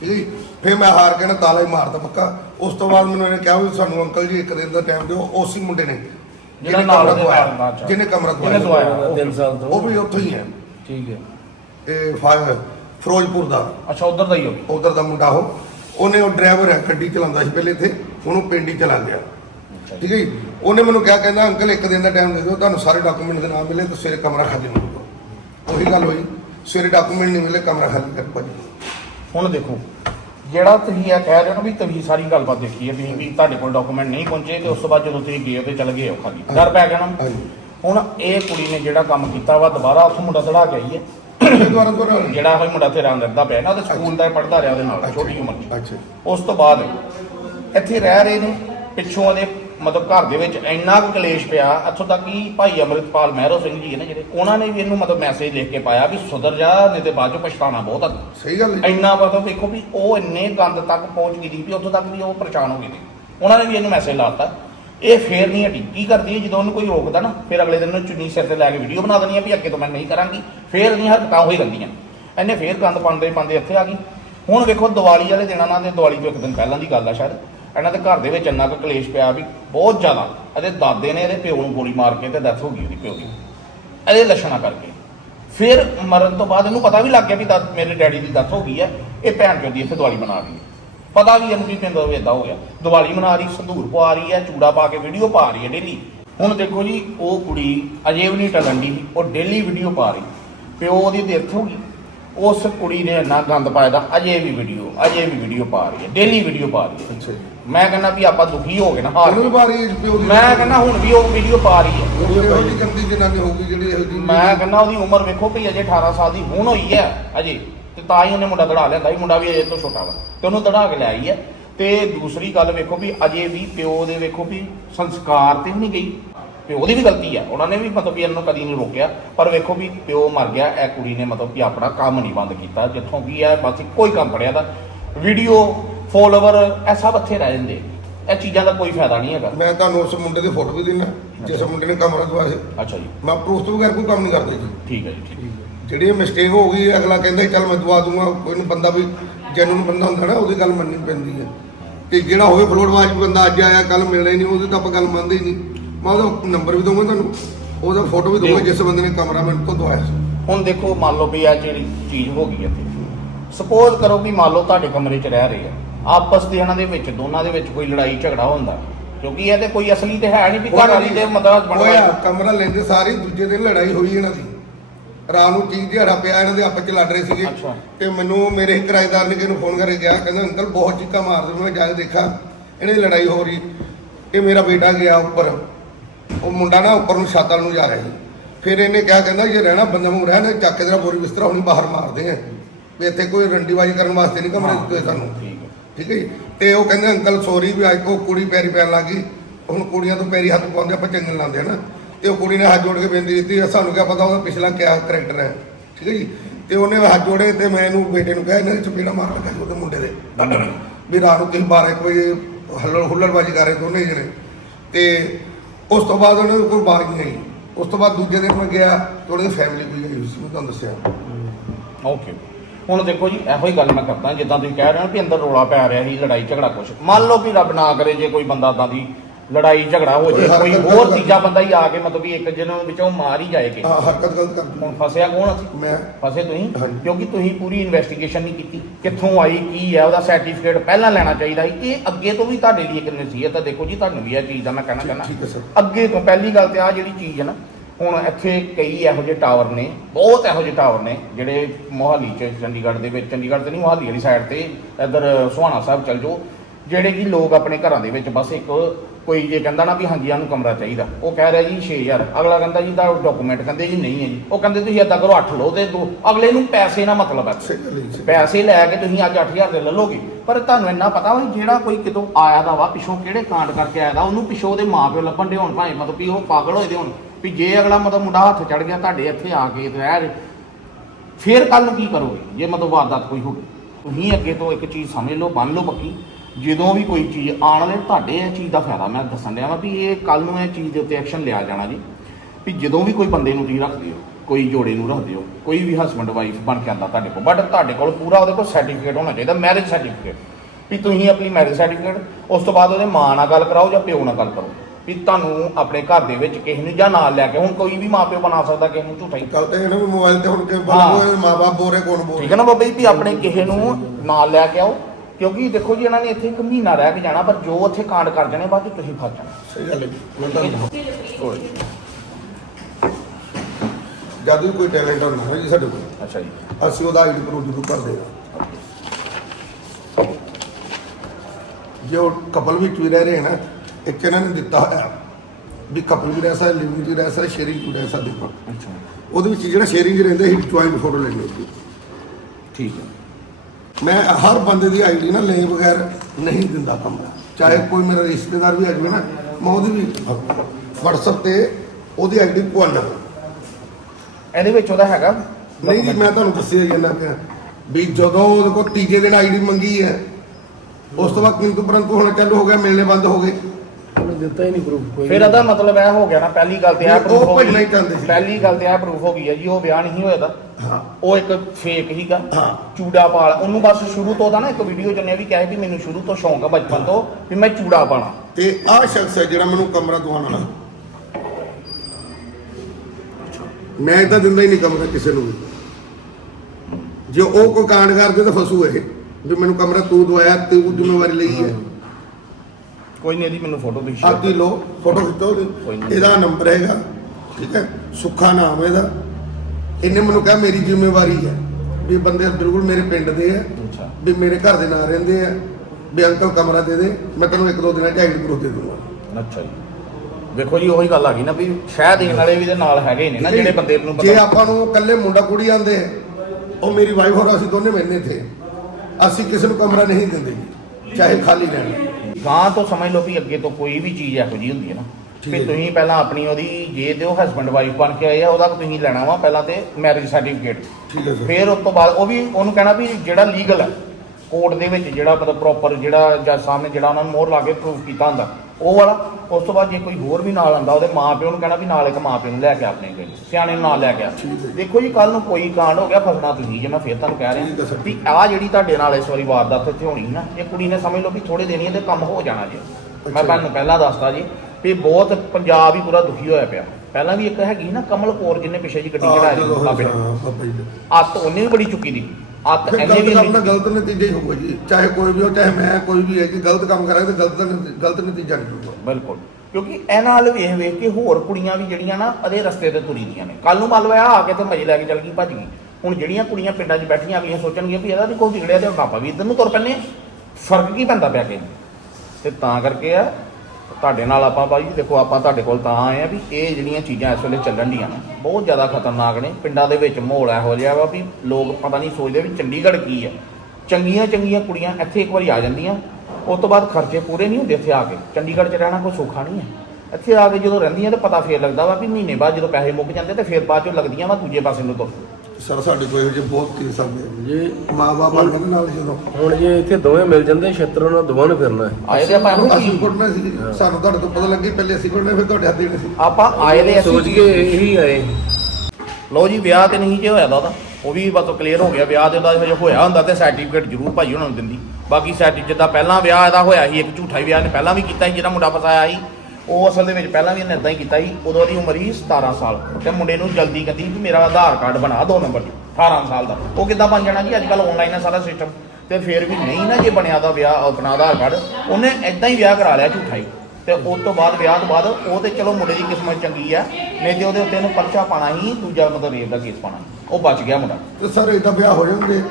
S4: ਠੀਕ ਹੈ ਜੀ? ਫਿਰ ਮੈਂ ਹਾਰ ਕੇ ਨਾ ਤਾਲਾ ਹੀ ਮਾਰਤਾ ਪੱਕਾ। ਉਸ ਤੋਂ ਬਾਅਦ ਮੈਨੂੰ ਇਹਨੇ ਕਿਹਾ ਵੀ ਸਾਨੂੰ ਅੰਕਲ ਜੀ ਇੱਕ ਦਿਨ ਦਾ ਟਾਈਮ ਦਿਓ। ਉਸੇ ਮੁੰਡੇ ਨੇ
S1: ਜਿਹੜਾ
S4: ਜਿਹਨੇ
S1: ਨਾਲ
S4: ਦਵਾਇਆ। ਜਿਹਨੇ ਕਮਰਾ
S1: ਜਿਹਨੇ
S4: ਦਵਾਇਆ
S1: ਦਵਾਇਆ।
S2: ਤਿੰਨ ਸਾਲ ਤੋਂ।
S4: ਉਹ ਵੀ ਉੱਥੋਂ ਹੀ ਹੈ।
S2: ਠੀਕ ਹੈ।
S4: ਇਹ ਫਾਇਰ ਫਿਰੋਜ਼ਪੁਰ ਦਾ।
S1: ਅੱਛਾ ਉਧਰ ਦਾ ਹੀ ਹੋ।
S4: ਉਧਰ ਦਾ ਮੁੰਡਾ ਉਹ। ਉਹਨੇ ਉਹ ਡਰਾਈਵਰ ਹੈ ਗੱਡੀ ਚਲਾਉਂਦਾ ਸੀ ਪਹਿਲੇ ਇੱਥੇ। ਉਹਨੂੰ ਪਿੰਡ ਹੀ ਚਲਾ ਗਿਆ। ਠੀਕ ਹੈ ਜੀ? ਉਹਨੇ ਮੈਨੂੰ ਕਿਹਾ ਕਹਿੰਦਾ ਅੰਕਲ ਇੱਕ ਦਿਨ ਦਾ ਟਾਈਮ ਦੇ ਦਿਓ ਤੁਹਾਨੂੰ ਸਾਰੇ ਡਾਕੂਮੈਂਟ ਦੇ ਨਾਮ ਮਿਲੇ ਤਾਂ ਸਵੇਰੇ ਕਮਰਾ ਖਾਲੀ ਮਿਲੂਗਾ ਉਹੀ ਗੱਲ ਹੋਈ। ਸਵੇਰੇ ਡਾਕੂਮੈਂਟ ਨਹੀਂ ਮਿਲੇ ਕਮਰਾ ਖਾਲੀ ਕਰ ਭਾਜੀ
S1: ਹੁਣ ਦੇਖੋ ਜਿਹੜਾ ਤੁਸੀਂ ਇਹ ਕਹਿ ਰਹੇ ਹੋ ਵੀ ਤੁਸੀਂ ਸਾਰੀ ਗੱਲਬਾਤ ਦੇਖੀ ਹੈ ਤੁਸੀਂ ਵੀ ਤੁਹਾਡੇ ਕੋਲ ਡਾਕੂਮੈਂਟ ਨਹੀਂ ਪਹੁੰਚੇ ਤੇ ਉਸ ਤੋਂ ਬਾਅਦ ਜਦੋਂ ਤੁਸੀਂ ਗਏ ਤੇ ਚਲ ਗਏ ਹੋ ਖਾਲੀ। ਡਰ ਪੈ ਗਿਆ ਨਾ। ਹੁਣ ਇਹ ਕੁੜੀ ਨੇ ਜਿਹੜਾ ਕੰਮ ਕੀਤਾ ਵਾ ਦੁਬਾਰਾ ਉੱਥੋਂ ਮੁੰਡਾ ਚੜਾ ਕੇ ਆਈ ਹੈ।
S4: ਦੁਬਾਰਾ ਦੁਬਾਰਾ?
S1: ਜਿਹੜਾ ਹੋਈ ਮੁੰਡਾ ਤੇ ਰਾਂ ਰਹਿੰਦਾ ਪਿਆ ਨਾ ਉਹਦੇ ਸਕੂਲ ਦਾ ਪੜਦਾ ਰਿਹਾ ਉਹਦੇ ਨਾਲ। ਛੋਟੀ ਉਮਰ 'ਚ। ਉਸ ਤੋਂ ਬਾਅਦ ਇੱਥੇ ਰਹਿ ਰਹੇ ਨੇ ਪਿੱਛੋਂ ਉਹਦੇ ਮਤਲਬ ਘਰ ਦੇ ਵਿੱਚ ਇੰਨਾ ਕੁ ਕਲੇਸ਼ ਪਿਆ ਇੱਥੋਂ ਤੱਕ ਕਿ ਭਾਈ ਅਮਰਿਤਪਾਲ ਮਹਿਰੋ ਸਿੰਘ ਜੀ ਨੇ ਜਿਹੜੇ ਉਹਨਾਂ ਨੇ ਵੀ ਇਹਨੂੰ ਮਤਲਬ ਮੈਸੇਜ ਲਿਖ ਕੇ ਪਾਇਆ ਵੀ ਸੁਧਰ ਜਾ ਨਹੀਂ ਤੇ ਬਾਅਦ ਚੋਂ ਪਛਤਾਣਾ ਬਹੁਤ ਆ।
S4: ਸਹੀ ਗੱਲ ਹੈ
S1: ਇੰਨਾ ਮਤਲਬ ਵੇਖੋ ਵੀ ਉਹ ਇੰਨੇ ਗੰਦ ਤੱਕ ਪਹੁੰਚ ਗਈ ਸੀ ਵੀ ਉੱਥੋਂ ਤੱਕ ਵੀ ਉਹ ਪਰੇਸ਼ਾਨ ਹੋ ਗਈ ਸੀ ਉਹਨਾਂ ਨੇ ਵੀ ਇਹਨੂੰ ਮੈਸੇਜ ਲਾਤਾ ਇਹ ਫੇਰ ਨਹੀਂ ਹਟੀ। ਕੀ ਕਰਦੀ ਹੈ? ਜਦੋਂ ਉਹਨੂੰ ਕੋਈ ਰੋਕਦਾ ਨਾ ਫਿਰ ਅਗਲੇ ਦਿਨ ਉਹਨੂੰ ਚੁੰਨੀ ਸਿਰ ਤੇ ਲੈ ਕੇ ਵੀਡੀਓ ਬਣਾ ਦੇਣੀ ਆ ਵੀ ਅੱਗੇ ਤੋਂ ਮੈਂ ਨਹੀਂ ਕਰਾਂਗੀ। ਫੇਰ ਨਹੀਂ ਹਰਕਤਾਂ ਹੋਈ ਰਹਿੰਦੀਆਂ। ਇਹਨੇ ਫੇਰ ਗੰਦ ਪਾਉਂਦੇ ਪਾਉਂਦੇ ਇੱਥੇ ਆ ਗਈ। ਹੁਣ ਵੇਖੋ ਦੀਵਾਲੀ ਵਾਲੇ ਦਿਨਾਂ ਨਾਲ ਤੇ ਦੀਵਾਲੀ ਤੋਂ ਇੱਕ ਦਿਨ ਪਹਿਲਾਂ ਦੀ ਗੱਲ ਆ ਸ਼ਾਇਦ। ਇਹਨਾਂ ਦੇ ਘਰ ਦੇ ਵਿੱਚ ਇੰਨਾ ਕੁ ਕਲੇਸ਼ ਪਿਆ ਵੀ ਬਹੁਤ ਜ਼ਿਆਦਾ। ਇਹਦੇ ਦਾਦੇ ਨੇ ਇਹਦੇ ਪਿਓ ਨੂੰ ਗੋਲੀ ਮਾਰ ਕੇ ਤੇ ਡੈਥ ਹੋ ਗਈ ਉਹਦੀ ਪਿਓ ਦੀ। ਇਹਦੇ ਲੱਛਣਾਂ ਕਰਕੇ। ਫਿਰ ਮਰਨ ਤੋਂ ਬਾਅਦ ਇਹਨੂੰ ਪਤਾ ਵੀ ਲੱਗ ਗਿਆ ਵੀ ਦਾ- ਮੇਰੇ ਡੈਡੀ ਦੀ ਡੈਥ ਹੋ ਗਈ ਹੈ ਇਹ ਭੈਣ ਚੋਦੀ ਇੱਥੇ ਦੀਵਾਲੀ ਮਨਾ ਰਹੀ ਹੈ ਪਤਾ ਵੀ ਇਹਨੂੰ ਵੀ ਪਿੰਡ ਵਿੱਚ ਏਦਾਂ ਹੋ ਗਿਆ। ਦੀਵਾਲੀ ਮਨਾ ਰਹੀ, ਸੰਧੂਰ ਪਾ ਰਹੀ ਹੈ ਚੂੜਾ ਪਾ ਕੇ ਵੀਡੀਓ ਪਾ ਰਹੀ ਹੈ ਡੇਲੀ ਹੁਣ ਦੇਖੋ ਜੀ, ਉਹ ਕੁੜੀ ਅਜੇ ਵੀ ਨਹੀਂ ਟਲਣ ਦੀ ਉਹ ਡੇਲੀ ਵੀਡੀਓ ਪਾ ਰਹੀ। ਪਿਓ ਉਹਦੀ ਡੈਥ ਹੋ ਗਈ। ਉਸ ਕੁੜੀ ਨੇ ਇੰਨਾ ਗੰਦ ਪਾਇਆ ਦਾ, ਅਜੇ ਵੀ ਵੀਡੀਓ ਅਜੇ ਵੀ ਵੀਡੀਓ ਪਾ ਰਹੀ ਹੈ ਡੇਲੀ ਵੀਡੀਓ ਪਾ ਰਹੀ ਹੈ
S4: ਅੱਛਾ ਜੀ।
S1: ਮੈਂ ਕਹਿੰਦਾ ਵੀ ਆਪਾਂ ਦੁਖੀ ਹੋ ਗਏ ਨਾ ਹਾਰ
S4: ਉਹਨੂੰ ਵੀ
S1: ਕੇ।
S4: ਬਾਰੀ ਪਿਓ ਦੀ
S1: ਮੈਂ ਕਹਿੰਦਾ ਹੁਣ ਵੀ ਉਹ ਵੀਡੀਓ ਪਾ ਰਹੀ ਹੈ।
S4: ਉਹ ਇਹੋ ਜਿਹੀ ਗੰਦੀ ਜਨਾਨੀ ਹੋਊਗੀ ਜਿਹੜੀ ਇਹੋ ਜਿਹੀ
S1: ਮੈਂ ਕਹਿੰਦਾ ਉਹਦੀ ਉਮਰ ਵੇਖੋ ਵੀ ਅਜੇ 18 ਸਾਲ ਦੀ ਹੁਣ ਹੋਈ ਹੈ ਅਜੇ। ਤੇ ਤਾਂ ਹੀ ਉਹਨੇ ਮੁੰਡਾ ਦੜਾ ਲਿਆਂਦਾ ਸੀ ਮੁੰਡਾ ਵੀ ਅਜੇ ਤੋਂ ਛੋਟਾ ਵਾ। ਤੇ ਉਹਨੂੰ ਦੜਾ ਕੇ ਲੈ ਆਈ ਹੈ। ਤੇ ਦੂਸਰੀ ਗੱਲ ਵੇਖੋ ਵੀ ਅਜੇ ਵੀ ਪਿਓ ਦੇ ਵੇਖੋ ਵੀ ਸੰਸਕਾਰ ਤੇ ਵੀ ਨਹੀਂ ਗਈ। ਪਿਓ ਦੀ ਵੀ ਗਲਤੀ ਹੈ ਉਹਨਾਂ ਨੇ ਵੀ ਮਤਲਬ ਵੀ ਇਹਨੂੰ ਕਦੀ ਨਹੀਂ ਰੋਕਿਆ। ਪਰ ਵੇਖੋ ਵੀ ਪਿਓ ਮਰ ਗਿਆ ਇਹ ਕੁੜੀ ਨੇ ਮਤਲਬ ਕਿ ਆਪਣਾ ਕੰਮ ਨਹੀਂ ਬੰਦ ਕੀਤਾ। ਜਿੱਥੋਂ ਕੀ ਹੈ ਬਸ ਕੋਈ ਕੰਮ ਪੜਿਆ ਦਾ। ਵੀਡੀਓ ਫੋਲੋਵਰ ਇਹ ਸਭ ਇੱਥੇ ਰਹਿ ਜਾਂਦੇ। ਇਹ ਚੀਜ਼ਾਂ ਦਾ ਕੋਈ ਫਾਇਦਾ ਨਹੀਂ ਹੈਗਾ।
S4: ਮੈਂ ਤੁਹਾਨੂੰ ਉਸ ਮੁੰਡੇ ਦੀ ਫੋਟੋ ਵੀ ਦਿੰਦਾ ਜਿਸ ਮੁੰਡੇ ਨੇ ਕਮਰਾ ਦਵਾਇਆ ਸੀ।
S1: ਅੱਛਾ ਜੀ।
S4: ਮੈਂ ਪ੍ਰੂਫ ਤੋਂ ਬਗੈਰ ਕੋਈ ਕੰਮ ਨਹੀਂ ਕਰਦਾ ਜੀ।
S1: ਠੀਕ ਹੈ ਜੀ ਠੀਕ ਹੈ।
S4: ਜਿਹੜੀ ਮਿਸਟੇਕ ਹੋ ਗਈ ਅਗਲਾ ਕਹਿੰਦਾ ਸੀ, ਚੱਲ ਮੈਂ ਦਵਾ ਦੂੰਗਾ ਕੋਈ ਨੂੰ ਬੰਦਾ ਵੀ ਜੈਨੂਨ ਬੰਦਾ ਹੁੰਦਾ ਨਾ ਉਹਦੀ ਗੱਲ ਮੰਨਣੀ ਪੈਂਦੀ ਹੈ। ਤੇ ਜਿਹੜਾ ਹੋਵੇ ਫਲੋੜਵਾਜ ਬੰਦਾ ਅੱਜ ਆਇਆ ਕੱਲ ਮਿਲਣਾ ਹੀ ਨਹੀਂ ਉਹਦੀ ਤਾਂ ਆਪਾਂ ਗੱਲ ਮੰਨਦੇ ਹੀ ਨਹੀਂ। ਮੈਂ ਉਹਦਾ ਨੰਬਰ ਵੀ ਦਊਂਗਾ ਤੁਹਾਨੂੰ ਉਹਦਾ ਫੋਟੋ ਵੀ ਦਊਂਗਾ ਜਿਸ ਬੰਦੇ ਨੇ ਕਮਰਾ ਮੈਨੂੰ ਤੋਂ ਦਵਾਇਆ ਸੀ।
S1: ਹੁਣ ਦੇਖੋ ਮੰਨ ਲਓ ਵੀ ਆ ਜਿਹੜੀ ਚੀਜ਼ ਹੋ ਗਈ ਇੱਥੇ। ਸਪੋਜ਼ ਕਰੋ ਵੀ ਮੰਨ ਲਓ ਤੁਹਾਡੇ ਕਮਰੇ 'ਚ ਰਹਿ ਰਹੇ ਆ। ਆਪਸ ਦੇ ਇਹਨਾਂ ਦੇ ਵਿੱਚ ਦੋਨਾਂ ਦੇ ਵਿੱਚ ਕੋਈ ਲੜਾਈ ਝਗੜਾ ਹੁੰਦਾ। ਕਿਉਂਕਿ ਇਹ ਤੇ ਕੋਈ ਅਸਲੀ ਤੇ ਹੈ ਨਹੀਂ ਵੀ ਘਰ ਵਾਲੀ ਦੇ ਮਤਲਬ
S4: ਹੋਇਆ
S1: ਬਣਵਾ
S4: ਕਮਰਾ ਲੈਂਦੇ ਸਾਰੀ ਦੂਜੇ ਦਿਨ ਲੜਾਈ ਹੋਈ ਇਹਨਾਂ ਦੀ। ਰਾਤ ਨੂੰ ਚੀਜ਼ ਦਿਹਾੜਾ ਪਿਆ ਇਹਨਾਂ ਦੇ ਆਪਸ ਚ ਲੜ ਰਹੇ ਸੀਗੇ।
S1: ਅੱਛਾ।
S4: ਤੇ ਮੈਨੂੰ ਮੇਰੇ ਕਿਰਾਏਦਾਰ ਨੇ ਕਿਹਨੂੰ ਫੋਨ ਕਰਕੇ ਕਿਹਾ ਕਹਿੰਦਾ ਅੰਕਲ ਬਹੁਤ ਚੀਕਾਂ ਮਾਰਦੇ ਮੈਂ ਜਾ ਕੇ ਦੇਖਾ ਇਹਨਾਂ ਦੀ ਲੜਾਈ ਹੋ ਰਹੀ। ਇਹ ਮੇਰਾ ਬੇਟਾ ਗਿਆ ਉੱਪਰ। ਉਹ ਮੁੰਡਾ ਨਾ ਉੱਪਰ ਨੂੰ ਛੱਤ ਨੂੰ ਜਾ ਰਿਹਾ ਸੀ। ਫਿਰ ਇਹਨੇ ਕਿਹਾ ਕਹਿੰਦਾ ਜੇ ਰਹਿਣਾ ਬੰਦਾ ਨੂੰ ਰਹਿਣਾ ਚੱਕ ਕੇ ਤੇਰਾ ਬੋਰੀ ਬਿਸਤਰਾ ਹੁਣੀ ਬਾਹਰ ਮਾਰਦੇ ਆ ਵੀ ਇੱਥੇ ਕੋਈ ਰੰਡੀਬਾਜ਼ੀ ਕਰਨ ਵਾਸਤੇ ਨਹੀਂ ਕਮਰੇ ਦਿੱਤੇ ਸਾਨੂੰ।
S1: ਠੀਕ ਹੈ
S4: ਜੀ? ਤੇ ਉਹ ਕਹਿੰਦੇ ਅੰਕਲ ਸੌਰੀ ਵੀ ਅੱਜ ਉਹ ਕੁੜੀ ਪੈਰੀ ਪੈਣ ਲੱਗੀ ਹੁਣ ਕੁੜੀਆਂ ਤੋਂ ਪੈਰੀ ਹੱਥ ਪਾਉਂਦੇ ਆਪਾਂ ਚੰਗਨ ਲਾਉਂਦੇ ਹਨਾ? ਤੇ ਉਹ ਕੁੜੀ ਨੇ ਹੱਥ ਜੋੜ ਕੇ ਬੇਨਤੀ ਕੀਤੀ ਸਾਨੂੰ ਕਿਆ ਪਤਾ ਉਹਦਾ ਪਿਛਲਾ ਕਿਆ ਕਰੈਕਟਰ ਹੈ? ਠੀਕ ਹੈ ਜੀ? ਤੇ ਉਹਨੇ ਹੱਥ ਜੋੜੇ ਤੇ ਮੈਂ ਇਹਨੂੰ ਬੇਟੇ ਨੂੰ ਕਿਹਾ ਇਹਨਾਂ ਦੇ ਚਪੇੜਾ ਮਾਰ ਲੱਗਾ ਉਹਦੇ ਮੁੰਡੇ ਦੇ। ਵੀ ਰਾਤ ਨੂੰ ਤੁਸੀਂ 12 ਕੁ ਵਜੇ ਹੱਲੜ ਹੁੱਲੜਬਾਜੀ ਕਰ ਰਹੇ ਦੋਨੇ ਜਣੇ। ਤੇ ਉਸ ਤੋਂ ਬਾਅਦ ਉਹਨੇ ਕੋਈ ਬਾਤ ਨਹੀਂ ਆਈ। ਉਸ ਤੋਂ ਬਾਅਦ ਦੂਜੇ ਦਿਨ ਮੈਂ ਗਿਆ ਤੇ ਉਹਦੀ ਫੈਮਿਲੀ ਕੋਈ ਗਈ ਸੀ ਮੈਂ ਤੁਹਾਨੂੰ ਦੱਸਿਆ।
S1: ਓਕੇ। ਹੁਣ ਦੇਖੋ ਜੀ ਇਹੋ ਹੀ ਗੱਲ ਮੈਂ ਕਰਦਾ ਜਿੱਦਾਂ ਤੁਸੀਂ ਕਹਿ ਰਹੇ ਹੋ ਕਿ ਅੰਦਰ ਰੋਲਾ ਪੈ ਰਿਹਾ ਸੀ ਲੜਾਈ ਝਗੜਾ ਕੁਛ। ਮੰਨ ਲਓ ਵੀ ਰੱਬ ਨਾ ਕਰੇ ਜੇ ਕੋਈ ਬੰਦਾ ਦਾਂ ਦੀ ਲੜਾਈ ਝਗੜਾ ਹੋ ਜਾਏ ਕੋਈ ਹੋਰ ਤੀਜਾ ਬੰਦਾ ਹੀ ਆ ਕੇ ਮਤਲਬ ਵੀ ਇੱਕ ਜਿਹਨੂੰ ਵਿੱਚੋਂ ਮਾਰ ਹੀ ਜਾਏਗੀ।
S4: ਹਾਂ ਹਰਕਤ ਗਲਤ ਕਰਦੀ।
S1: ਹੁਣ ਫਸਿਆ ਕੌਣ ਅਸੀਂ
S4: ਮੈਂ।
S1: ਫਸੇ ਤੁਸੀਂ। ਕਿਉਂਕਿ ਤੁਸੀਂ ਪੂਰੀ ਇਨਵੈਸਟੀਗੇਸ਼ਨ ਨਹੀਂ ਕੀਤੀ। ਕਿੱਥੋਂ ਆਈ ਕੀ ਹੈ ਉਹਦਾ ਸਰਟੀਫਿਕੇਟ ਪਹਿਲਾਂ ਲੈਣਾ ਚਾਹੀਦਾ ਸੀ। ਇਹ ਅੱਗੇ ਤੋਂ ਵੀ ਤੁਹਾਡੇ ਲਈ ਇੱਕ ਨਸੀਹਤ ਹੈ ਦੇਖੋ ਜੀ ਤੁਹਾਨੂੰ ਵੀ ਇਹ ਚੀਜ਼ ਦਾ ਮੈਂ ਕਹਿਣਾ
S4: ਸਰ।
S1: ਅੱਗੇ ਤੋਂ ਪਹਿਲੀ ਗੱਲ ਤੇ ਆ ਜਿਹੜੀ ਚੀਜ਼ ਹੈ ਨਾ ਹੁਣ ਇੱਥੇ ਕਈ ਇਹੋ ਜਿਹੇ ਟਾਵਰ ਨੇ ਬਹੁਤ ਇਹੋ ਜਿਹੇ ਟਾਵਰ ਨੇ ਜਿਹੜੇ ਮੋਹਾਲੀ ਚ ਚੰਡੀਗੜ੍ਹ ਦੇ ਵਿੱਚ ਚੰਡੀਗੜ੍ਹ ਤੇ ਨਹੀਂ ਮੋਹਾਲੀ ਵਾਲੀ ਸਾਈਡ ਤੇ ਇੱਧਰ ਸੁਹਾਣਾ ਸਾਹਿਬ ਚਲ ਜਾਓ ਜਿਹੜੇ ਕਿ ਲੋਕ ਆਪਣੇ ਘਰਾਂ ਦੇ ਵਿੱਚ ਬਸ ਇੱਕ ਕੋਈ ਜੇ ਕਹਿੰਦਾ ਨਾ ਵੀ ਹਾਂਜੀ ਸਾਨੂੰ ਕਮਰਾ ਚਾਹੀਦਾ ਉਹ ਕਹਿ ਰਿਹਾ ਜੀ 6000 ਅਗਲਾ ਕਹਿੰਦਾ ਜੀ ਦਾ ਡਾਕੂਮੈਂਟ ਕਹਿੰਦੇ ਜੀ ਨਹੀਂ ਹੈ ਜੀ ਉਹ ਕਹਿੰਦੇ ਤੁਸੀਂ ਏਦਾਂ ਕਰੋ 8 ਲਓ ਤੇ ਦੋ ਅਗਲੇ ਨੂੰ ਪੈਸੇ ਨਾਲ ਮਤਲਬ ਹੈ। ਪੈਸੇ ਲੈ ਕੇ ਤੁਸੀਂ ਅੱਜ 8000 ਦੇ ਲੈ ਲਓਗੇ ਪਰ ਤੁਹਾਨੂੰ ਇੰਨਾ ਪਤਾ ਵਾ ਜਿਹੜਾ ਕੋਈ ਕਿਤੋਂ ਆਇਆ ਦਾ ਵਾ ਪਿੱਛੋਂ ਕਿਹੜੇ ਕਾਂਡ ਕਰਕੇ ਆਇਆ ਦਾ ਉਹਨੂੰ ਪਿੱਛੋਂ ਉਹਦੇ ਮਾਪਿਓ ਲੱਭਣ ਦੇ ਹੋਣ ਭਾਵੇਂ ਮਤਲਬ ਵੀ ਉਹ ਪਾਗਲ ਹੋਏ ਦੇ ਹੋਣ ਵੀ ਜੇ ਅਗਲਾ ਮਤਲਬ ਮੁੰਡਾ ਹੱਥ ਚੜ ਗਿਆ, ਤੁਹਾਡੇ ਇੱਥੇ ਆ ਕੇ ਤੇ ਰਹਿ ਫਿਰ ਕੱਲ ਨੂੰ ਕੀ ਕਰੋਗੇ? ਜੇ ਮਤਲਬ ਵਾਰਦਾਤ ਕੋਈ ਹੋ ਗਈ ਤੁਸੀਂ ਅੱਗੇ ਤੋਂ ਇੱਕ ਚੀਜ਼ ਸਮਝ ਲਓ, ਬੰਨ ਲਓ ਪੱਕੀ। ਜਦੋਂ ਵੀ ਕੋਈ ਚੀਜ਼ ਆਉਣ ਵਾਲੇ, ਤੁਹਾਡੇ ਇਹ ਚੀਜ਼ ਦਾ ਫਾਇਦਾ ਮੈਂ ਦੱਸਣ ਡਿਆ ਵਾ ਵੀ ਇਹ ਕੱਲ ਨੂੰ ਇਹ ਚੀਜ਼ ਦੇ ਉੱਤੇ ਐਕਸ਼ਨ ਲਿਆ ਜਾਣਾ ਜੀ। ਵੀ ਜਦੋਂ ਵੀ ਕੋਈ ਬੰਦੇ ਨੂੰ ਤੁਸੀਂ ਰੱਖਦੇ ਹੋ ਕੋਈ ਜੋੜੇ ਨੂੰ ਰੱਖਦੇ ਹੋ ਕੋਈ ਵੀ ਹਸਬੰਡ ਵਾਈਫ ਬਣ ਕੇ ਆਂਦਾ ਤੁਹਾਡੇ ਕੋਲ। ਬਟ ਤੁਹਾਡੇ ਕੋਲ ਪੂਰਾ ਉਹਦੇ ਕੋਲ ਸਰਟੀਫਿਕੇਟ ਹੋਣਾ ਚਾਹੀਦਾ ਮੈਰਿਜ ਸਰਟੀਫਿਕੇਟ ਵੀ ਤੁਸੀਂ ਆਪਣੀ ਮੈਰਿਜ ਸਰਟੀਫਿਕੇਟ ਉਸ ਤੋਂ ਬਾਅਦ ਉਹਦੇ ਮਾਂ ਨਾਲ ਗੱਲ ਕਰਾਓ ਜਾਂ ਪਿਓ ਨਾਲ ਗੱਲ ਕਰੋ। ਵੀ ਤੁਹਾਨੂੰ ਆਪਣੇ ਘਰ ਦੇ ਵਿੱਚ ਕਿਸੇ ਨੂੰ ਜਾਂ ਨਾਲ ਲੈ ਕੇ ਹੁਣ ਕੋਈ ਵੀ ਮਾਪਿਓ ਬਣਾ ਸਕਦਾ ਕਿਸੇ ਨੂੰ ਝੂਠਾ ਹੀ
S4: ਕੱਲ ਤੇ ਇਹਨਾਂ ਨੂੰ ਮੋਬਾਈਲ ਤੇ ਹੁਣ ਕੇ। ਬੋਲੇ ਮਾਪੇ ਬੋਲ ਰਹੇ ਕੌਣ ਬੋਲ
S1: ਠੀਕ ਹੈ ਨਾ ਬਾਬਾ ਜੀ ਵੀ ਆਪਣੇ ਕਿਸੇ ਨੂੰ ਨਾਲ ਲੈ ਕੇ ਆਓ ਕਿਉਂਕਿ ਦੇਖੋ ਜੀ ਇਹਨਾਂ ਨੇ ਇੱਥੇ ਇੱਕ ਮਹੀਨਾ ਰਹਿ ਕੇ ਜਾਣਾ ਪਰ ਜੋ ਉੱਥੇ ਕਾਂਡ ਕਰ ਜਾਣੇ ਬਾਅਦ ਚ ਤੁਸੀਂ ਫਸ ਜਾਣਾ
S4: ਸਹੀ ਗੱਲ ਹੈ ਜੀ। ਮੈਂ ਤੁਹਾਨੂੰ। ਜਦ ਵੀ ਕੋਈ ਟੈਲੈਂਟ ਹੁੰਦਾ ਹੈ ਜੀ ਸਾਡੇ ਕੋਲ
S1: ਅੱਛਾ ਜੀ
S4: ਅਸੀਂ ਉਹਦਾ ਆਈਡੀ ਪ੍ਰੂਫ ਜ਼ਰੂਰ ਕਰਦੇ ਹਾਂ ਜੇ ਕਪਲ ਵਿੱਚ ਵੀ ਰਹਿ ਰਹੇ ਨਾ ਇੱਕ ਇਹਨਾਂ ਨੇ ਦਿੱਤਾ ਹੋਇਆ ਵੀ ਕਪਲ ਵੀ ਰਹਿ ਸਕਦਾ ਲਿਵਿੰਗ ਵੀ ਰਹਿ ਸਕਦਾ ਸ਼ੇਅਰਿੰਗ ਵੀ ਰਹਿ ਸਕਦਾ।
S1: ਅੱਛਾ।
S4: ਉਹਦੇ ਵਿੱਚ ਜਿਹੜਾ ਸ਼ੇਅਰਿੰਗ ਰਹਿੰਦਾ ਸੀ ਜੁਆਇੰਟ ਫੋਟੋ ਲੈਣੀ ਹੁੰਦੀ
S1: ਠੀਕ ਹੈ।
S4: ਮੈਂ ਹਰ ਬੰਦੇ ਦੀ ਆਈਡੀ ਨਾ ਲੈ ਬਗੈਰ ਨਹੀਂ ਦਿੰਦਾ ਕਮਰਾ ਚਾਹੇ ਕੋਈ ਮੇਰਾ ਰਿਸ਼ਤੇਦਾਰ ਵੀ ਆ ਜਾਵੇ ਨਾ ਮੈਂ ਉਹਦੀ ਵੀ WhatsApp ਤੇ ਉਹਦੀ ਆਈਡੀ ਪਵਾਉਣਾ
S1: ਇਹਦੇ ਵਿੱਚ ਉਹਦਾ ਹੈਗਾ?
S4: ਨਹੀਂ ਜੀ ਮੈਂ ਤੁਹਾਨੂੰ ਦੱਸਿਆ ਜਾਂਦਾ ਪਿਆ ਵੀ ਜਦੋਂ ਉਹਦੇ ਕੋਲ ਤੀਜੇ ਦਿਨ ਆਈਡੀ ਮੰਗੀ ਹੈ ਉਸ ਤੋਂ ਬਾਅਦ ਕਿੰਤੂ ਪਰੰਤੂ ਹੁਣ ਚਾਲੂ ਹੋ ਗਿਆ ਮਿਲਨੇ ਬੰਦ ਹੋ ਗਏ।
S2: ਦਿੱਤਾ ਹੀ ਨਹੀਂ ਪ੍ਰੂਫ ਕੋਈ
S1: ਫਿਰ ਇਹਦਾ ਮਤਲਬ ਇਹ ਹੋ ਗਿਆ ਨਾ ਪਹਿਲੀ ਗੱਲ ਤੇ ਇਹ
S4: ਉਹ
S1: ਪ੍ਰੂਫ ਹੋ
S4: ਭੱਜਣਾ ਹੀ
S1: ਗਈ
S4: ਚਾਹੁੰਦੇ ਸੀ।
S1: ਪਹਿਲੀ ਗੱਲ ਤੇ ਇਹ ਪ੍ਰੂਫ ਹੋ ਗਈ ਹੈ ਜੀ ਉਹ ਵਿਆਹ ਨਹੀਂ ਹੋਇਆ ਦਾ
S4: ਹਾਂ।
S1: ਉਹ ਇੱਕ ਫੇਕ ਹੀਗਾ
S4: ਹਾਂ।
S1: ਚੂੜਾ ਪਾਲ ਉਹਨੂੰ ਬਸ ਸ਼ੁਰੂ ਤੋਂ ਦਾ ਨਾ ਇੱਕ ਵੀਡੀਓ ਉਹਨੇ ਵੀ ਕਿਹਾ ਸੀ ਵੀ ਮੈਨੂੰ ਸ਼ੁਰੂ ਤੋਂ ਸ਼ੌਂਕ ਆ ਬਚਪਨ ਤੋਂ ਵੀ ਮੈਂ ਚੂੜਾ ਪਾਣਾ
S4: ਤੇ ਆਹ ਸ਼ਖਸ ਹੈ ਜਿਹੜਾ ਮੈਨੂੰ ਕਮਰਾ ਦਵਾਉਣ ਵਾਲਾ। ਮੈਂ ਤਾਂ ਦਿੰਦਾ ਹੀ ਨਹੀਂ ਕਮਰਾ ਕਿਸੇ ਨੂੰ ਵੀ। ਜੇ ਉਹ ਕੋਈ ਕਾਂਡ ਕਰਦੇ ਤਾਂ ਫਸੂ ਇਹ ਵੀ ਮੈਨੂੰ ਕਮਰਾ ਤੂੰ ਦਵਾਇਆ ਤੂੰ ਜ਼ਿੰਮੇਵਾਰੀ ਲਈ ਹੈ।
S1: ਕੋਈ ਨਹੀਂ ਇਹਦੀ ਮੈਨੂੰ ਫੋਟੋ ਦਿਖੀ
S4: ਆਪਦੀ ਲੋ ਫੋਟੋ ਖਿੱਚੋ
S1: ਨਹੀਂ।
S4: ਇਹਦਾ ਨੰਬਰ ਹੈਗਾ ਠੀਕ ਹੈ? ਸੁੱਖਾ ਨਾਮ ਹੈ ਇਹਦਾ। ਇਹਨੇ ਮੈਨੂੰ ਕਿਹਾ ਮੇਰੀ ਜ਼ਿੰਮੇਵਾਰੀ ਹੈ ਵੀ ਬੰਦੇ ਬਿਲਕੁਲ ਮੇਰੇ ਪਿੰਡ ਦੇ ਆ
S1: ਅੱਛਾ।
S4: ਵੀ ਮੇਰੇ ਘਰ ਦੇ ਨਾਲ ਰਹਿੰਦੇ ਆ ਵੀ ਅੰਕਲ ਕਮਰਾ ਦੇ ਦੇ ਮੈਂ ਤੈਨੂੰ ਇੱਕ ਦੋ ਦਿਨਾਂ ਚ ਆਈਡੀ ਪ੍ਰੂਫ ਦੇ ਦੂੰਗਾ।
S1: ਅੱਛਾ ਜੀ। ਵੇਖੋ ਜੀ ਉਹੀ ਗੱਲ ਆ ਗਈ ਨਾ ਵੀ ਸ਼ਹਿਰ ਦੇਣ ਵਾਲੇ ਵੀ ਦੇ ਨਾਲ ਹੈਗੇ ਨੇ ਨਾ ਜਿਹੜੇ ਬੰਦੇ ਨੂੰ
S4: ਜੇ
S1: ਪਤਾ
S4: ਆਪਾਂ ਨੂੰ ਇਕੱਲੇ ਮੁੰਡਾ ਕੁੜੀ ਆਂਦੇ ਆ, ਉਹ ਮੇਰੀ ਵਾਈਫ ਹੋਰ ਅਸੀਂ ਦੋਨੇ ਮਹੀਨੇ ਥੇ ਅਸੀਂ ਕਿਸੇ ਨੂੰ ਕਮਰਾ ਨਹੀਂ ਦਿੰਦੇ ਜੀ, ਚਾਹੇ ਖਾਲੀ ਰਹਿਣ।
S1: ਗਾਂ ਤੋਂ ਸਮਝ ਲਓ ਵੀ ਅੱਗੇ ਤੋਂ ਕੋਈ ਵੀ ਚੀਜ਼ ਇਹੋ ਜਿਹੀ ਹੁੰਦੀ ਹੈ ਨਾ। ਵੀ। ਤੁਸੀਂ ਪਹਿਲਾਂ ਆਪਣੀ ਉਹਦੀ ਜੇ ਤੇ ਉਹ ਹਸਬੰਡ ਵਾਈਫ ਬਣ ਕੇ ਆਏ ਆ ਉਹਦਾ ਤੁਸੀਂ ਲੈਣਾ ਵਾ ਪਹਿਲਾਂ ਤੇ ਮੈਰਿਜ ਸਰਟੀਫਿਕੇਟ ਫਿਰ ਉਸ ਤੋਂ ਬਾਅਦ ਉਹ ਵੀ ਉਹਨੂੰ ਕਹਿਣਾ ਵੀ ਜਿਹੜਾ ਲੀਗਲ ਹੈ ਕੋਰਟ ਦੇ ਵਿੱਚ ਜਿਹੜਾ ਮਤਲਬ ਪ੍ਰੋਪਰ ਜਿਹੜਾ ਜੱਜ ਸਾਹਮਣੇ ਜਿਹੜਾ ਉਹਨਾਂ ਨੂੰ ਮੋਹਰ ਲਾ ਕੇ ਪ੍ਰੂਫ ਕੀਤਾ ਹੁੰਦਾ। ਉਹ ਵਾਲਾ ਉਸ ਤੋਂ ਬਾਅਦ ਜੇ ਕੋਈ ਹੋਰ ਵੀ ਨਾਲ ਆਂਦਾ ਉਹਦੇ ਮਾਪਿਓ ਨੂੰ ਕਹਿਣਾ ਵੀ ਨਾਲ ਇੱਕ ਮਾਪਿਓ ਨੂੰ ਲੈ ਕੇ ਆਪਣੇ ਕੋਲ ਸਿਆਣੇ ਨੂੰ ਨਾਲ ਲੈ ਕੇ ਆ। ਦੇਖੋ ਜੀ ਕੱਲ ਨੂੰ ਕੋਈ ਕਾਂਡ ਹੋ ਗਿਆ ਫਸਣਾ ਤੁਸੀਂ ਜੇ ਮੈਂ ਫਿਰ ਤੁਹਾਨੂੰ ਕਹਿ। ਰਿਹਾ ਵੀ ਆਹ ਜਿਹੜੀ ਤੁਹਾਡੇ ਨਾਲ ਇਸ ਵਾਰੀ ਵਾਰਦਾਤ ਇੱਥੇ ਹੋਣੀ ਨਾ ਇਹ ਕੁੜੀ ਨੇ ਸਮਝ ਲਓ ਵੀ ਥੋੜੇ ਦਿਨ ਹੀ ਇਹਦੇ ਕੰਮ ਹੋ ਜਾਣਾ ਜੀ ਮੈਂ। ਤੁਹਾਨੂੰ ਪਹਿਲਾਂ ਦੱਸਦਾ ਜੀ ਵੀ ਬਹੁਤ ਪੰਜਾਬ ਹੀ ਪੂਰਾ ਦੁਖੀ ਹੋਇਆ ਪਿਆ ਪਹਿਲਾਂ ਵੀ ਇੱਕ ਹੈਗੀ ਨਾ ਕਮਲ ਕੌਰ ਜਿਹਨੇ ਪਿੱਛੇ ਜੀ ਗੱਡੀ ਬਾਬੇ ਨੇ।
S4: ਬਾਬਾ ਜੀ ਦੇ।
S1: ਅੱਤ ਉਹਨੇ ਵੀ ਬੜੀ ਚੁੱਕੀ ਦੀ। ਅੱਤ
S4: ਫਿਰ ਗਲਤ
S1: ਵੀ
S4: ਕੰਮ ਦਾ ਗਲਤ ਨਤੀਜਾ ਹੀ ਹੋਊਗਾ ਜੀ। ਚਾਹੇ ਕੋਈ ਵੀ ਹੋ ਚਾਹੇ ਮੈਂ ਕੋਈ ਵੀ ਹੈ ਕਿ ਗਲਤ ਕੰਮ ਕਰਾਂਗੇ ਤਾਂ ਗਲਤ ਦਾ ਨਤੀ- ਗਲਤ ਨਤੀਜਾ ਨਿਕਲੂਗਾ
S1: ਬਿਲਕੁਲ। ਕਿਉਂਕਿ ਇਹਨਾਂ ਨਾਲ ਵੇਖ ਵੇਖ ਕੇ ਹੋਰ ਕੁੜੀਆਂ ਵੀ ਜਿਹੜੀਆਂ ਨਾ ਅਦੇ ਰਸਤੇ ਤੇ ਤੁਰੀ ਦੀਆਂ ਨੇ। ਕੱਲ ਨੂੰ ਮੰਨ ਲਓ ਇਹ ਆ ਕੇ ਤੇ ਮਜੇ ਲੈ ਕੇ ਚੱਲ ਗਈ ਭੱਜ ਗਈ। ਹੁਣ ਜਿਹੜੀਆਂ ਕੁੜੀਆਂ ਪਿੰਡਾਂ 'ਚ ਬੈਠੀਆਂ ਗਈਆਂ ਸੋਚਣਗੀਆਂ ਵੀ ਇਹਦਾ ਵੀ ਕੋਈ ਵਿਗੜਿਆ ਤੇ ਹੁਣ ਆਪਾਂ ਵੀ ਇੱਧਰ ਨੂੰ ਤੁਰ ਪੈਂਦੇ ਹਾਂ। ਫ਼ਰਕ ਕੀ ਪੈਂਦਾ ਪਿਆ ਕਿ ਤੇ ਤਾਂ ਕਰਕੇ ਆ ਤੁਹਾਡੇ ਨਾਲ ਆਪਾਂ ਬਾਈ, ਦੇਖੋ ਆਪਾਂ ਤੁਹਾਡੇ ਕੋਲ ਤਾਂ ਆਏ ਆ ਵੀ ਇਹ ਜਿਹੜੀਆਂ ਚੀਜ਼ਾਂ ਇਸ ਵੇਲੇ ਚੱਲਣ ਦੀਆਂ ਨੇ, ਬਹੁਤ ਜ਼ਿਆਦਾ ਖਤਰਨਾਕ ਨੇ। ਪਿੰਡਾਂ ਦੇ ਵਿੱਚ ਮਾਹੌਲ ਇਹੋ ਜਿਹਾ ਵਾ ਵੀ ਲੋਕ ਪਤਾ ਨਹੀਂ ਸੋਚਦੇ ਵੀ ਚੰਡੀਗੜ੍ਹ ਕੀ ਆ। ਚੰਗੀਆਂ ਚੰਗੀਆਂ ਕੁੜੀਆਂ ਇੱਥੇ ਇੱਕ ਵਾਰੀ ਆ ਜਾਂਦੀਆਂ, ਉਸ ਤੋਂ ਬਾਅਦ ਖਰਚੇ ਪੂਰੇ ਨਹੀਂ ਹੁੰਦੇ ਇੱਥੇ ਆ ਕੇ। ਚੰਡੀਗੜ੍ਹ 'ਚ ਰਹਿਣਾ ਕੋਈ ਸੌਖਾ ਨਹੀਂ ਹੈ ਇੱਥੇ ਆ ਕੇ ਜਦੋਂ ਰਹਿੰਦੀਆਂ ਤਾਂ ਪਤਾ ਫੇਰ ਲੱਗਦਾ ਵਾ ਵੀ ਮਹੀਨੇ ਬਾਅਦ ਜਦੋਂ ਪੈਸੇ ਮੁੱਕ ਜਾਂਦੇ ਤੇ ਫੇਰ ਬਾਅਦ ਚੋਂ ਲੱਗਦੀਆਂ ਵਾ ਦੂਜੇ ਪਾਸੇ ਨੂੰ ਤੁਰ।
S4: ਸਰ ਸਾਡੇ ਕੋਲ ਇਹੋ ਜਿਹੇ ਬਹੁਤ ਕੇਸ ਆਉਂਦੇ
S2: ਜੇ।
S4: ਮਾਂ-ਬਾਪ ਆ ਕਹਿੰਦੇ ਨਾਲ ਜਦੋਂ।
S2: ਹੁਣ ਜੇ ਇੱਥੇ ਦੋਵੇਂ ਮਿਲ ਜਾਂਦੇ ਛੇਤਰ ਉਹਨਾਂ ਦੋਵਾਂ ਨੂੰ ਫਿਰਨਾ ਹੈ।
S1: ਆਏ ਦੇ ਆਪਾਂ ਇਹੋ
S4: ਅਸੀਂ
S1: ਚੀਜ਼-
S4: ਕੁੱਟਣਾ ਸੀ ਸਾਨੂੰ ਤੁਹਾਡੇ ਤੋਂ ਪਤਾ ਲੱਗੀ ਪਹਿਲੇ ਅਸੀਂ ਕੁੱਟਣਾ ਫਿਰ ਤੁਹਾਡੇ ਹੱਥ ਦੇਣੇ ਸੀ।
S1: ਆਪਾਂ ਆਏ ਦੇ ਅਸੀਂ
S2: ਸੋਚ ਕੇ ਇਹੀ ਆਏ।
S1: ਲੋ ਜੀ ਵਿਆਹ ਤੇ ਨਹੀਂ ਜੇ ਹੋਇਆ ਦਾ ਉਹਦਾ। ਉਹ ਵੀ ਬਸ ਕਲੀਅਰ ਹੋ ਗਿਆ। ਵਿਆਹ ਤੇ ਉਹਦਾ ਜੇ ਹੋਇਆ ਹੁੰਦਾ ਤੇ ਸਰਟੀਫਿਕੇਟ ਜ਼ਰੂਰ ਭਾਈ ਉਹਨਾਂ ਨੂੰ ਦਿੰਦੀ। ਬਾਕੀ ਸਰਟੀ ਜਿੱਦਾਂ ਪਹਿਲਾਂ ਵਿਆਹ ਇਹਦਾ ਹੋਇਆ ਸੀ ਇੱਕ ਝੂਠਾ ਹੀ ਵਿਆਹ ਨੇ ਪਹਿਲਾਂ ਵੀ ਕੀਤਾ ਸੀ ਜਿਹੜਾ ਮੁੰਡਾ ਫਸਾਇਆ ਸੀ। ਉਹ ਅਸਲ ਦੇ ਵਿੱਚ ਪਹਿਲਾਂ ਵੀ ਇਹਨੇ ਇਦਾਂ ਹੀ ਕੀਤਾ ਸੀ, ਉਦੋਂ ਦੀ ਉਮਰ ਸੀ 17 ਸਾਲ। ਤੇ ਮੁੰਡੇ ਨੂੰ ਜਲਦੀ ਕਹਿੰਦੀ ਵੀ ਮੇਰਾ ਆਧਾਰ ਕਾਰਡ ਬਣਾ ਦੋ ਨੰਬਰ ਦੀ 18 ਸਾਲ ਦਾ। ਉਹ ਕਿੱਦਾਂ ਬਣ ਜਾਣਾ ਜੀ? ਅੱਜ ਕੱਲ ਆਨਲਾਈਨ ਹੈ ਸਾਰਾ ਸਿਸਟਮ ਤੇ ਫਿਰ ਵੀ ਨਹੀਂ ਨਾ ਜੇ ਬਣਿਆ ਦਾ ਵਿਆਹ, ਆਪਣਾ ਆਧਾਰ ਕਾਰਡ। ਉਹਨੇ ਇਦਾਂ ਹੀ ਵਿਆਹ ਕਰਾ ਲਿਆ ਝੂਠਾ ਹੀ। ਤੇ ਉਸ ਤੋਂ ਬਾਅਦ, ਵਿਆਹ ਤੋਂ ਬਾਅਦ ਉਹ ਤੇ ਚਲੋ ਮੁੰਡੇ ਦੀ ਕਿਸਮਤ ਚੰਗੀ ਆ, ਨਹੀਂ ਤੇ ਉਹਦੇ ਉੱਤੇ ਇਹਨੂੰ ਪਰਚਾ ਪਾਣਾ ਹੀ, ਦੂਜਾ ਮਤਲਬ ਰੇਪ ਦਾ ਕੇਸ ਪਾਣਾ ਉਹ ਬਚ ਗਿਆ ਮੁੰਡਾ।
S4: ਤੇ ਸਰ ਇਦਾਂ ਵਿਆਹ ਹੋ ਜਾਂਦੇ।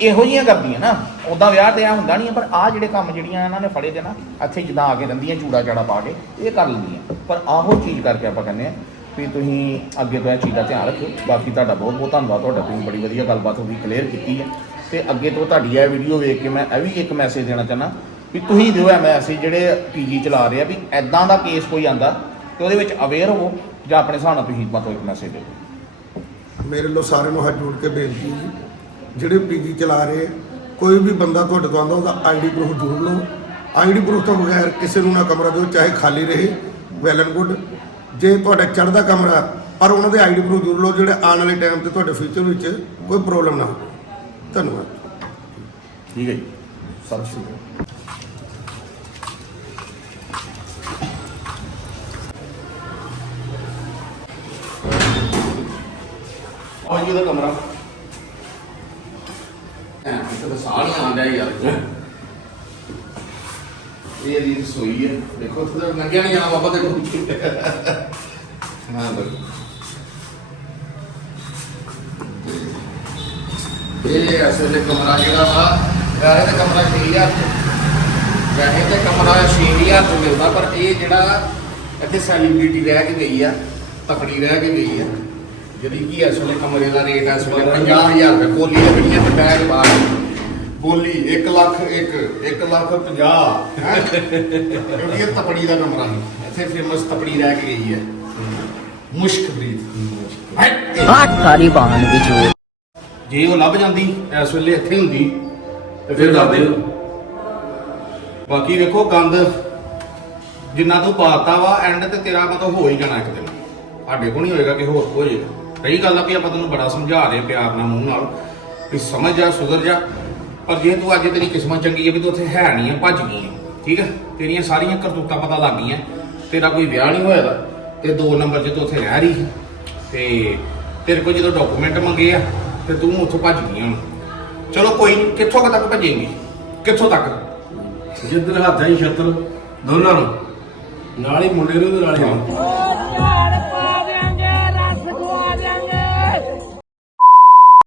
S1: ਇਹੋ ਜੀਆਂ ਕਰਦੀਆਂ ਨਾ ਉਦਾਂ ਵਿਆਹ ਤੇ ਆ ਹੁੰਦਾ ਨਹੀਂ ਪਰ ਆ ਜਿਹੜੇ ਕੰਮ ਜਿਹੜੀਆਂ ਇਹਨਾਂ ਨੇ ਫੜੇ ਤੇ ਨਾ, ਇੱਥੇ ਜਿੱਦਾਂ ਆ ਕੇ ਰਹਿੰਦੀਆਂ ਚੂੜਾ ਚਾੜਾ ਪਾ ਕੇ, ਇਹ ਕਰ ਲੈਂਦੀਆਂ। ਪਰ ਆਹੋ ਚੀਜ਼ ਕਰਕੇ ਆਪਾਂ ਕਹਿੰਦੇ ਆ ਵੀ ਤੁਸੀਂ ਅੱਗੇ ਤੋਂ ਇਹ ਚੀਜ਼ ਦਾ ਧਿਆਨ ਰੱਖਿਓ। ਬਾਕੀ ਤੁਹਾਡਾ ਬਹੁਤ ਬਹੁਤ ਧੰਨਵਾਦ, ਤੁਹਾਡਾ ਤੁਸੀਂ ਬੜੀ ਵਧੀਆ ਗੱਲਬਾਤ ਹੋ ਗਈ ਕਲੀਅਰ ਕੀਤੀ ਹੈ ਤੇ ਅੱਗੇ ਤੋਂ ਤੁਹਾਡੀ ਇਹ ਵੀਡੀਓ ਵੇਖ ਕੇ ਮੈਂ ਇਹ ਵੀ ਇੱਕ ਮੈਸੇਜ ਦੇਣਾ ਚਾਹੁੰਦਾ ਵੀ ਤੁਸੀਂ ਦਿਓ ਇਹ ਮੈਸੇਜ ਜਿਹੜੇ ਪੀਜੀ ਚਲਾ ਰਹੇ ਆ ਵੀ ਐਦਾਂ ਦਾ ਕੇਸ ਕੋਈ ਆਂਦਾ ਤੇ ਉਹਦੇ ਵਿੱਚ ਅਵੇਅਰ ਹੋਵੋ ਜਾਂ ਆਪਣੇ ਹਿਸਾਬ ਨਾਲ ਤੁਸੀਂ ਮਤਲਬ ਇੱਕ ਮੈਸੇਜ ਦਿਓ।
S4: ਮੇਰੇ ਲੋ ਸਾਰਿਆਂ ਨੂੰ ਹੱਥ ਜੋੜ ਕੇ ਬੇਨਤੀ ਹੈ ਜਿਹੜੇ ਪੀਜੀ ਚਲਾ ਰਹੇ ਕੋਈ ਵੀ ਬੰਦਾ ਤੁਹਾਡੇ ਤੋਂ ਆਉਂਦਾ ਉਹਦਾ ਆਈਡੀ ਪ੍ਰੂਫ ਜ਼ਰੂਰ ਲਓ। ਆਈਡੀ ਪ੍ਰੂਫ ਤੋਂ ਬਗੈਰ ਕਿਸੇ ਨੂੰ ਨਾ ਕਮਰਾ ਦਿਓ ਚਾਹੇ ਖਾਲੀ ਰਹੇ ਵੈਲ ਐਂਡ ਗੁੱਡ ਜੇ ਤੁਹਾਡਾ ਚੜਦਾ ਕਮਰਾ ਪਰ ਉਹਨਾਂ ਦੇ ਆਈਡੀ ਪ੍ਰੂਫ ਜ਼ਰੂਰ ਲਓ ਜਿਹੜੇ ਆਉਣ ਵਾਲੇ ਟਾਈਮ ਤੇ ਤੁਹਾਡੇ ਫਿਊਚਰ ਵਿੱਚ ਕੋਈ ਪ੍ਰੋਬਲਮ ਨਾ ਹੋਵੇ। ਧੰਨਵਾਦ।
S1: ਠੀਕ ਹੈ ਜੀ। ਸਤਿ ਸ਼੍ਰੀ ਅਕਾਲ। ਆਹ ਜੀ ਦਾ ਕਮਰਾ। ਸਾਹ ਨਹੀਂ ਆਉਂਦਾ ਯਾਰ। ਇਹ ਦੀ ਰਸੋਈ ਹੈ ਦੇਖੋ ਤੇ ਨੰਗਿਆ ਨਹੀਂ ਜਾਣਾ ਬਾਬਾ ਦੇਖੋ ਹਾਂ ਬਈ। ਇਹ ਅਸਲ ਕਮਰਾ ਜਿਹੜਾ ਵਾ, ਵੈਸੇ ਤਾਂ ਕਮਰਾ 6000 ਵੈਸੇ ਤਾਂ ਕਮਰਾ 6000 ਤੋਂ ਮਿਲਦਾ, ਪਰ ਇਹ ਜਿਹੜਾ ਇੱਥੇ ਸੈਲੀਬ੍ਰਿਟੀ ਰਹਿ ਕੇ ਗਈ ਆ, ਤਕੜੀ ਰਹਿ ਕੇ ਗਈ ਆ। ਜਿਹੜੀ ਕੀ ਇਸ ਵੇਲੇ ਕਮਰੇ ਦਾ ਰੇਟ ਹੈ ਇਸ ਵੇਲੇ 50000 ਰੁਪਏ, ਕੋਲੀ ਦੇ ਬੜੀਆਂ ਤੇ ਬੈਗ ਬਾਹਰ ਬੋਲੀ 1 ਲੱਖ 1 1 ਲੱਖ 50 ਹੈ? ਕਿਉਂਕਿ ਇਹ ਤਪੜੀ ਦਾ ਕਮਰਾ ਹੈ ਇੱਥੇ ਫੇਮਸ ਤਪੜੀ ਰਹਿ ਕੇ ਗਈ ਹੈ। ਮੁਸ਼ਕ ਬਰੀਦ
S5: ਆਠ ਸਾਰੀ ਬਾਣ ਵਿੱਚ
S1: ਜੇ ਉਹ ਲੱਭ ਜਾਂਦੀ ਇਸ ਵੇਲੇ ਇੱਥੇ ਹੁੰਦੀ ਤੇ
S2: ਫਿਰ ਦੱਸ ਦਿਓ।
S1: ਬਾਕੀ ਵੇਖੋ ਗੰਦ ਜਿੰਨਾ ਤੂੰ ਪਾਤਾ ਵਾ ਐਂਡ ਤੇ ਤੇਰਾ ਮਤਲਬ ਹੋ ਹੀ ਜਾਣਾ ਇੱਕ ਦਿਨ। ਸਾਡੇ ਕੋਲ ਨਹੀਂ ਹੋਏਗਾ ਕਿ ਹੋਰ ਹੋ ਜਾਏਗਾ ਰਹੀ ਗੱਲ ਆ ਵੀ ਆਪਾਂ ਤੈਨੂੰ ਬੜਾ ਸਮਝਾ ਰਹੇ ਪਿਆਰ ਨਾਲ ਮੂੰਹ ਨਾਲ ਵੀ ਸਮਝ ਜਾ ਸੁਧਰ ਜਾ। ਪਰ ਜੇ ਤੂੰ ਅੱਜ ਤੇਰੀ ਕਿਸਮਤ ਚੰਗੀ ਹੈ ਵੀ ਤੂੰ ਉੱਥੇ ਹੈ ਨਹੀਂ ਹੈ ਭੱਜ ਗਈ ਹੈ ਠੀਕ ਹੈ ਤੇਰੀਆਂ ਸਾਰੀਆਂ ਕਰਤੂਤਾਂ ਪਤਾ ਲੱਗ ਗਈਆਂ। ਤੇਰਾ ਕੋਈ ਵਿਆਹ ਨਹੀਂ ਹੋਇਆ ਦਾ ਤੇ ਦੋ ਨੰਬਰ 'ਚ ਤੂੰ ਉੱਥੇ ਰਹਿ ਰਹੀ ਸੀ। ਤੇ ਤੇਰੇ ਕੋਲ ਜਦੋਂ ਡਾਕੂਮੈਂਟ ਮੰਗੇ ਆ ਤੇ ਤੂੰ ਉੱਥੋਂ ਭੱਜ ਗਈ ਹੁਣ। ਚਲੋ ਕੋਈ ਨਹੀਂ ਕਿੱਥੋਂ ਕੁ ਤੱਕ ਭੱਜੇਂਗੀ? ਕਿੱਥੋਂ ਤੱਕ?
S2: ਜਿੱਧਰ ਹੱਥ ਹੈ ਛੱਤਰ ਦੋਨਾਂ ਨੂੰ। ਨਾਲ ਹੀ ਮੁੰਡੇ ਨੂੰ ਤੇ ਨਾਲ ਹੀ ਉਹਨੂੰ।